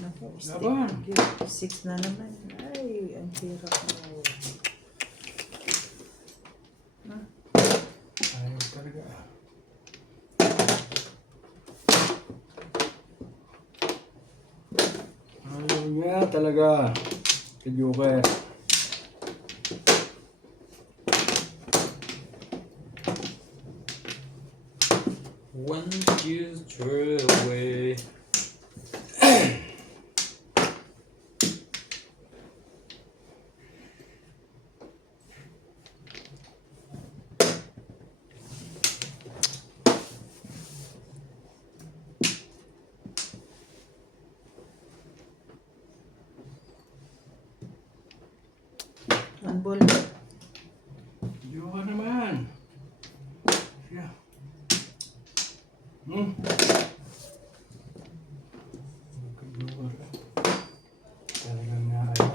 Naku, Laban. 6 na naman. Ay, ang hirap mo. Ayaw talaga. Ayaw niya talaga. Sa Joker. Once you throw away. One ball. Joker naman. Siya. Joker. Talagang naayaw.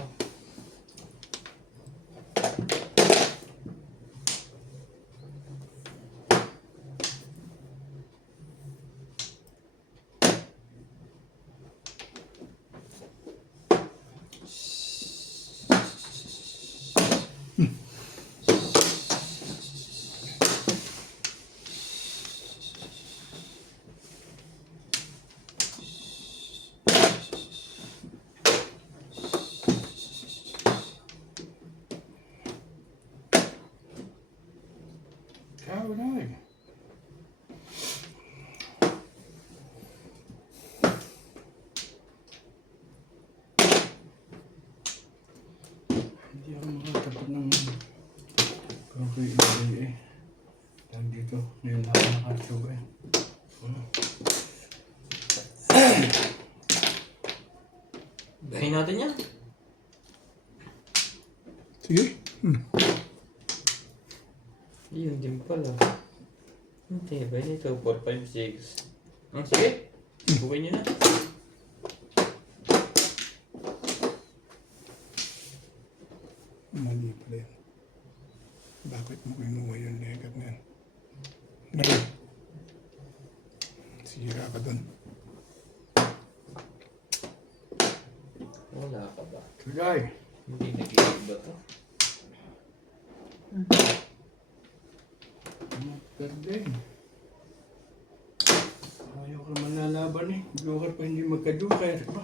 Caroline. Hindi ako makatapat ng coffee eh. Dahil dito, ngayon lang ako nakatsuga eh. Gahin natin yan. Sige. Yun din pala. Hindi ba nito? 4, 5, 6. Sige. Bukain nyo na. Mali pala yun. Bakit mo kinuha yung legat na yan? Ngayon. Sira ka dun. Wala ka ba? Tulay. Hindi nag-iig ba to? Perde. Ayaw ka naman lalaban eh. Joker pa hindi magka-joker pa.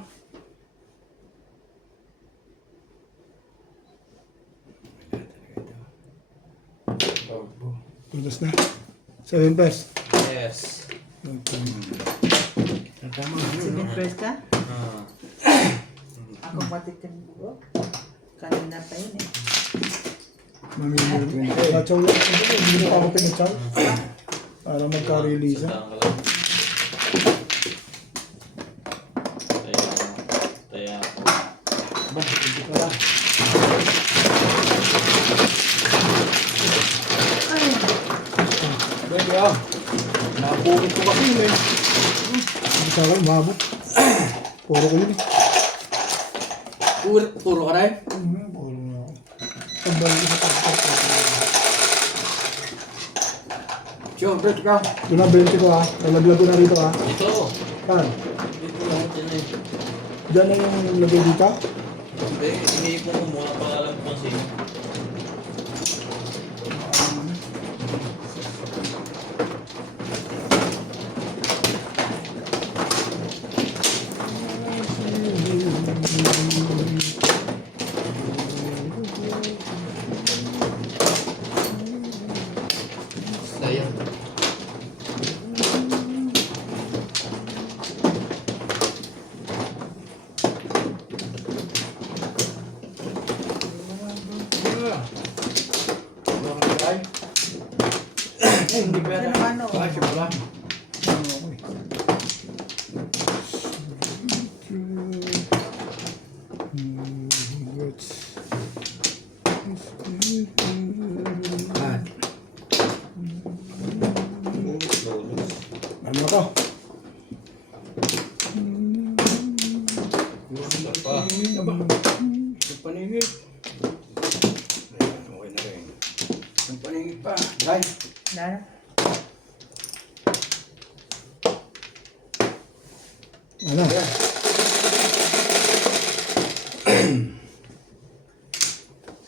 Tulos na. 7 pairs. Yes. Okay. Tama ano, Sige, no? press ka. Ah. Ako matitin mo. Kanina pa yun eh. Mamimili. Nachaw lang. Hindi na pa ako pinachaw. Para magka-release. Sandaan ka lang. Taya ako. Ba, hindi ka lang. Pwede ah. Napukit ko kasi yun eh. Hindi sa akin, mabot. Puro ko yun eh. Puro ka rin? Puro na ako. Ang balik ko sa pagkakas. Sure, bet ka. Ito na, 20 ko ha. Nalaglag ko na rito ha. Ito. Saan? Dito lang dyan eh. Diyan na yung lagay dito. Hindi, iniipon ko muna pangalan ko kasi. Sayang. Hindi ba Ano naman, oh. Kasi pala. Ano ako? Yung paningit. Ayan, okay na rin. Yung paningit pa. Guys. Lalo. Ano? Ayan.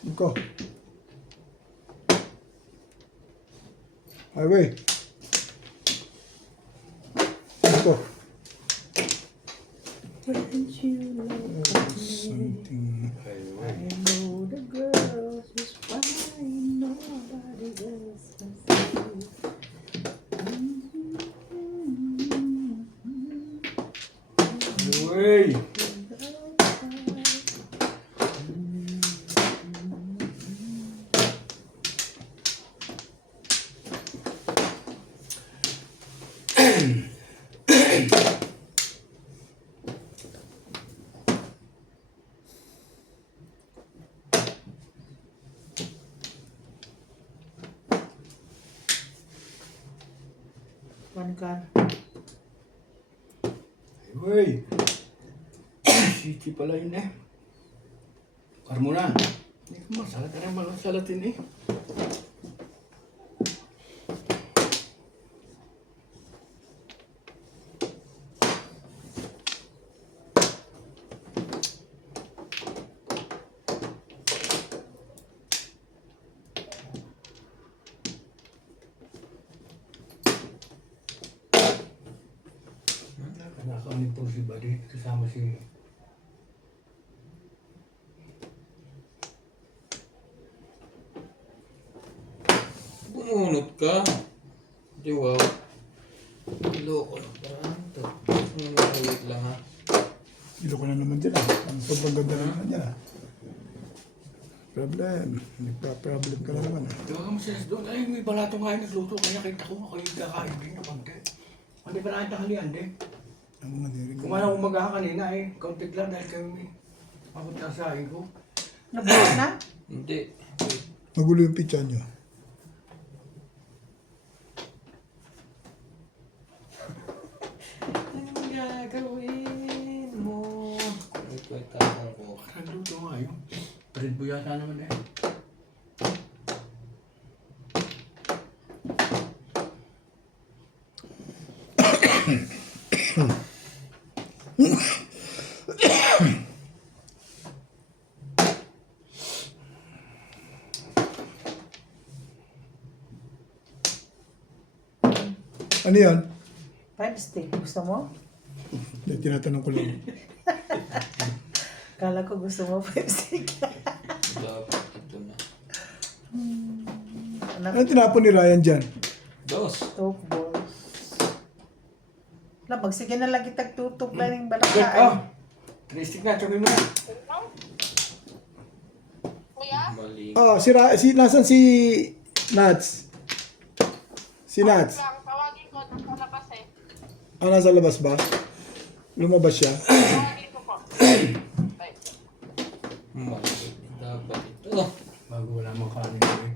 Iko. Highway. Iko. Something. I know the girls is fine, nobody else can see. Uy. One car. Uy. City pala yun eh. Par mo na. Hindi ko masalat na mga salatin eh. Nakakaunip po si Buddy kasama si... Bumunot ka. Di wow. Loko na parang ito. Wait lang ha. Ilo ko na naman dyan ah. Ang sobrang ganda na naman dyan ah. Problem. Nagpa-problem ka na naman ah. Diba ka mo siya doon? Ay, may balatong nga yung nagluto. Kaya kita ko ako yung kakain din yung konti. Hindi pa nakita kanina, hindi. Ang mga diring. Kung ano umaga kanina eh, kaunti lang dahil kami ako na sa akin ko. Nabuhat na? Hindi. Magulo yung pitsa nyo. Anong gagawin mo? Ito ay tanong ko. Nagluto nga yun. Red Bull yata naman eh. Ano yan? 5 stick. Gusto mo? Hindi, tinatanong ko lang. Kala ko gusto mo 5 stick. Dapat ito na. Ano tinapon ni Ryan dyan? Dos. Toke balls. Labag, sige na lang kitag tutok lang yung Good, balaka. 3 stick na, tsaka mo. Mali. Oh, nasan si Nats? Si Nats? Tawagin ko, nasa labas eh. Ah, nasa labas ba? Lumabas siya? Tawagin ko po. Bye. Mali. Dapat ito. Bago wala mong kanin ko eh.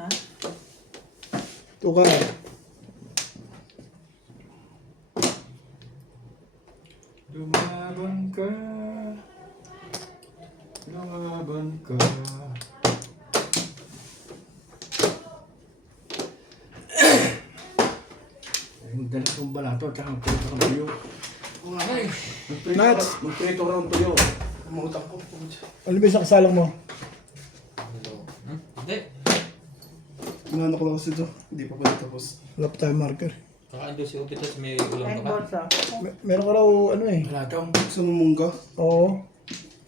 Ha? Tukar. Lumaban ka. Lumaban ka. Ay, magdala kong balato at saka magprito kang tuyo. Ay, Nats! magprito ka ng tuyo. Kumutang ko. Ano ba yung kasalang mo? Hello. Hindi. Inano ko lang kasi ito. Hindi pa pala tapos. Wala pa tayong marker. Kakain doon si Upi tapos may ulam Nine pa ka. balls ah. Meron ka raw ano eh. Balatong. Gusto mo mungga? Oo.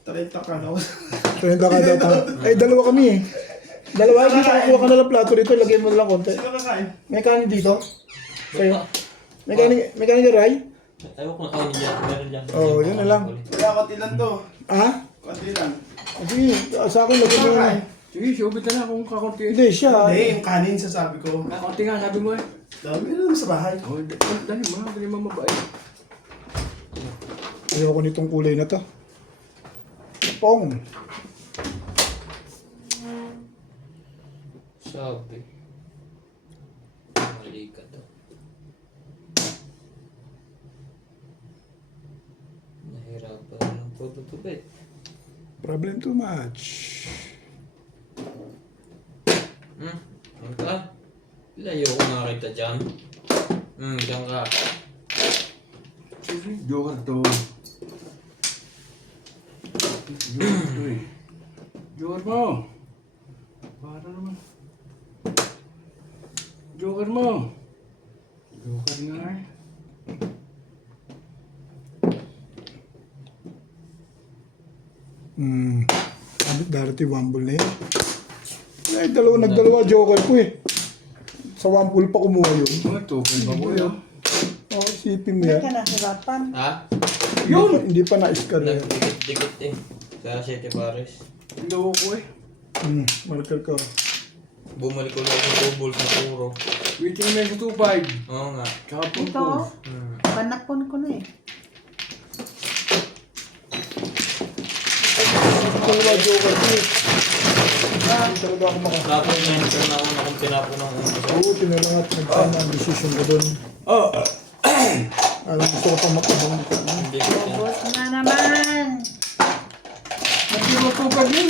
30 ka na. 30 ka data. Ay, dalawa kami eh. Dalawa, hindi sa kukuha ka na lang plato dito. Lagyan mo na lang konti. Sino kakain? May kanin dito. Sa'yo. May kanin ka, Ray? Ayaw ko na kainin dyan. Meron dyan. Oo, yun na lang. Kaya konti lang to. Ha? Konti lang. Sige, sa akin lagyan mo na. Sige, subit na lang kung kakunti. Hindi, siya. Hindi, yung kanin sasabi ko. Kakunti nga, sabi mo eh. Dami na sa bahay. Oh, dali mo, dali mo mabait. Ayoko nitong kulay na to. Pong. Sabi. Mali ka to. Nahirapan ng pagtutupit. Problem too much. Ano ka? Layo ko nakita dyan. Diyan ka. Sige, joker to. Joker to eh. Joker mo. Para naman. Joker mo. Joker nga eh. Darity Wamble na yun. Ay, nagdalawa joker ko eh. Sa Wamble pa kumuha yun. Mga token ba mo yun? Oo, isipin mo Hindi yan. ka nahirapan. Ha? Hindi pa na-scar na yan. Nagdikit-dikit eh. Sa Siete Pares. Loko ko eh. Marker ka. Bumalik ko lang yung tubol sa puro. Waiting na sa 2-5. Oo nga. Tsaka Ito, pungpul. panapon ko na eh. Dalawa joker ko eh. Hindi talaga ako Tapos na yung turn ako na kung tinapo ng umpisa. Oo, tinalangat. Nagtama ang decision ko doon. Oh, Alam, gusto ko pa makabang. Hindi ko tin- Ubos na naman. nagtiro 2-5 yun.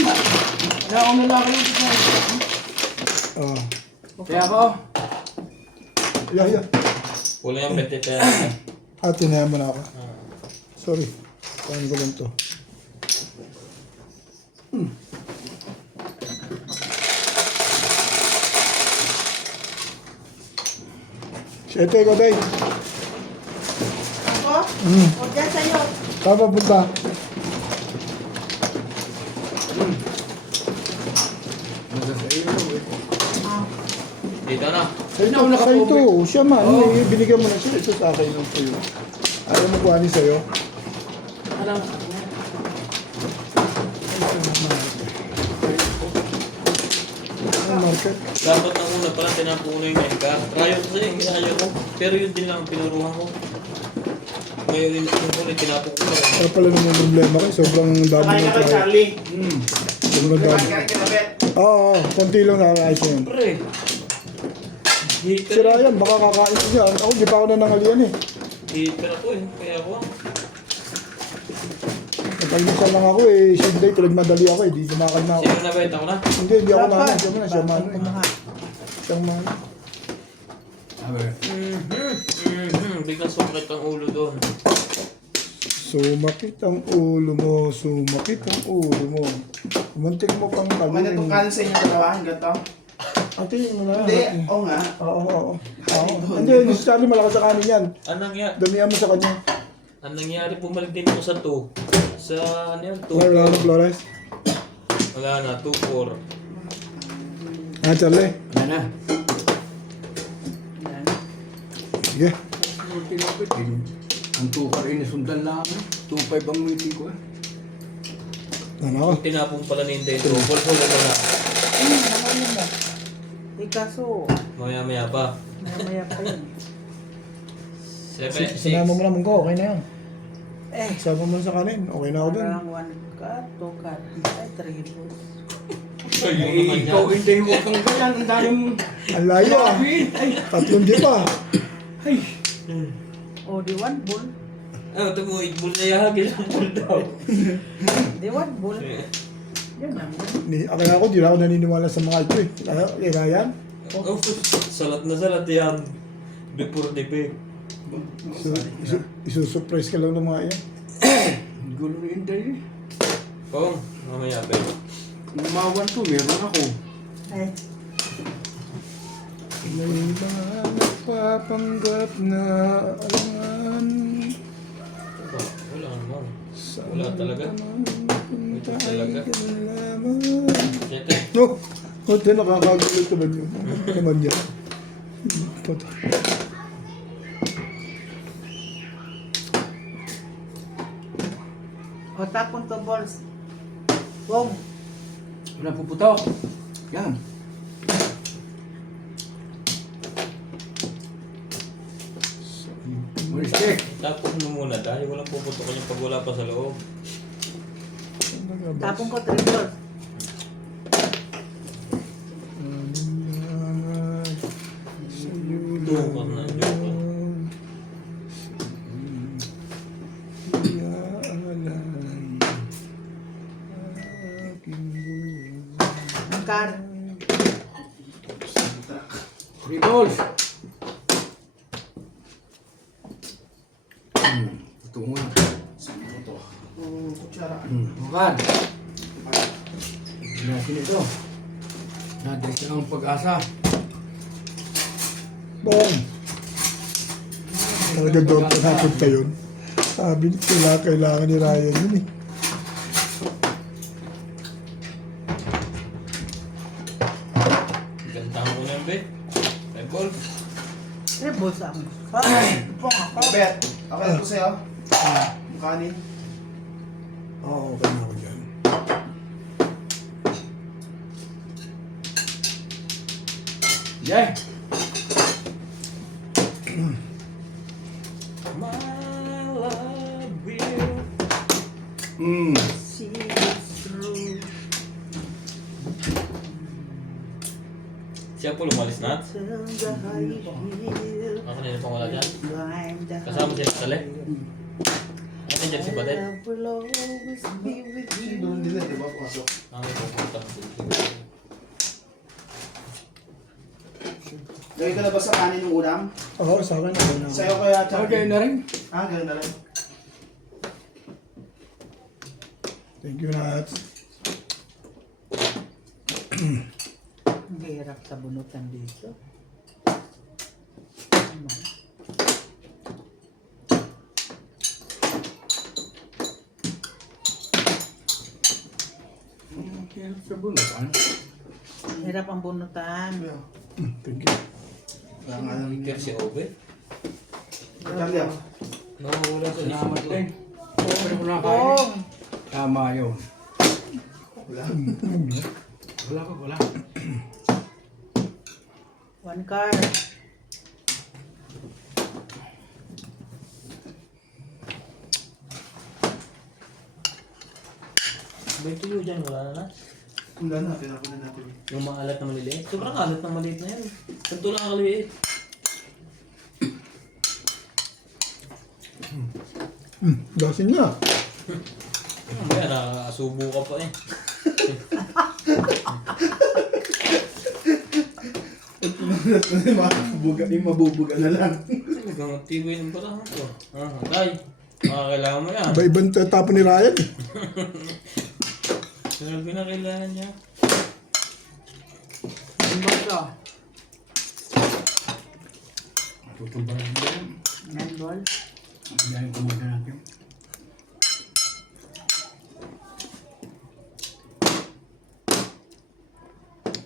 Nauna lang ako yung isa. Ah. Kaya ako. Yeah. Kulang yung 20 pera. Tinayan mo na ako. Sorry. Paano ko lang to? Siyete, ikaw day. Ako? O dyan sa'yo. Saan punta? Dito na. Sa ito. Siya man. Binigyan mo na siya. Ito sa akin lang sa'yo. Ayaw mo kuhanin sa'yo. Alam. Ano market. Dapat ang una pala, tinapon ko na yung mega. Rayo kasi yung ginaya ko. Pero yun din lang ang pinuruhan ko. Ngayon yung una, tinapon ko na. Kaya pala naman problema ko. Sobrang dami Kain ng ka kay try. Charlie. Sobrang dami. Kain ka na, Bet. Oo, konti lang nakakaayos yun. Pre. Si Ryan, baka kakain ko siya. Ako, di pa ako nanangalian eh. Hitter ako eh. Kaya ako. Napag-isa lang ako eh. Short day, madali ako eh. Di dumakal na ako. Sino na benta ko na? Hindi ako Dapat. na. Siya muna, siya muna. Kumuha. Siyang muna. Sabi, Biglang sumakit ang ulo doon. Sumakit ang ulo mo, sumakit ang ulo mo. Kumuntik mo pang Okay na itong kalin. kanin sa inyo dalawa. Hanggang to. Ate, ano na? Hindi. Oo nga. Oo. Hindi, si Charlie malakas sa kanin yan. Damihan mo sa kanya. Ang nangyari, bumalik din ako sa 2. Sa ano yun? 2. Wala na, Flores. Wala na, 2-4. Ah, Charlie. wala na. Sige. Tinapit din. Ang 2 rin nasundan lang. 2.5 ang meeting ko eh. Ano ako? Tinapong pala ni Inday 2. Wala na. Naman mo. Ikaso, Maya-maya pa. maya pa yun. 7, 6. Sinama mo naman ko, okay na yan. Sama mo sa kanin, okay na ako dun. Parang 1 cut, 2 cut, ay 3 balls. Eh, ikaw hindi huwag kang ganyan. Ang dami mong Ang layo ah. lapit. Ay, 3 di pa. ay. O, di 1 bull. Ah, ito mo, 8 bull na yahag. Ilang bull daw. Di 1 bull. Yun lang. Akala ko, di na ako naniniwala sa mga ito eh. Eh, Ryan? Oh, salat na salat yan. Before the pay. Isusurprise ka lang ng mga yan. Gulo rin tayo eh. Kung, mamaya pa. Umawan to, meron ako. Ay, May mga nagpapanggap na alangan. Wala naman. Saan Wala talaga. punta Wala ay talaga. lamang. Siyete. No! Ito nakakagulit naman yun. Naman yan. Ito. o tapon to balls. Wong. Wala puputok. Yan. Where's check? Tapos mo muna dahil walang puputokan yung pag wala pa sa loob. Tapon ko 3 balls. Tukot na. Ang car. 3 balls. Ito nga. Saan ko to? Kutsara. Bukan. Natin ito. Nadres lang ang pag-asa. Bong! Talaga doon panapod pa yun. Sabi nila kailangan ni Ryan yun eh. Ganda mo na yung bet. 5 ball. 3 balls ako. Ay, pong ako. Bet. Okay na to sa'yo. Yung kanin. Oo, okay na ako dyan. Yeah. My love will. See us through. Siya po lumalis na. Turn the high hill. Ako nila pang wala dyan. Climb the Kasama sila sa tali. Ano dyan si Batet? I will always be with you. Doon din di ba? Pumasok. Ang pupunta. Lagay ka na ba sa kanin yung ulam? Oo, sa akin okay na ako. Sa'yo kaya, Okay Charlie? na rin. Ah, ganun na rin. Thank you, Nats. Ang hirap sa bunutan dito. Hirap sa bunutan. Hirap ang bunutan. Thank you. Kaya nga lang. Iker si Obe. Charlie ah. Nawawala sa Salamat isip ko. din. Okay mo na kain. Pong! Tama yun. Wala. Wala ka, wala. One card. May tuyo dyan, wala na. Wala na, tinapon na natin. Yung maalat na maliliit. Sobrang alat na maliit na yan. Ganito lang kaliit. Gasin na. Mamaya nakasubo ka pa eh. Mabubuga na lang. Talagang tibay ng parang ito. Tay, kailangan mo yan. Iba-ibang tapon ni Ryan. Sabi na kailangan niya. Ang basa. Tutumba na yan. Handball. Yan yung kumanda natin.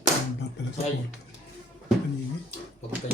Ang pala sa Tay, paningin. pagka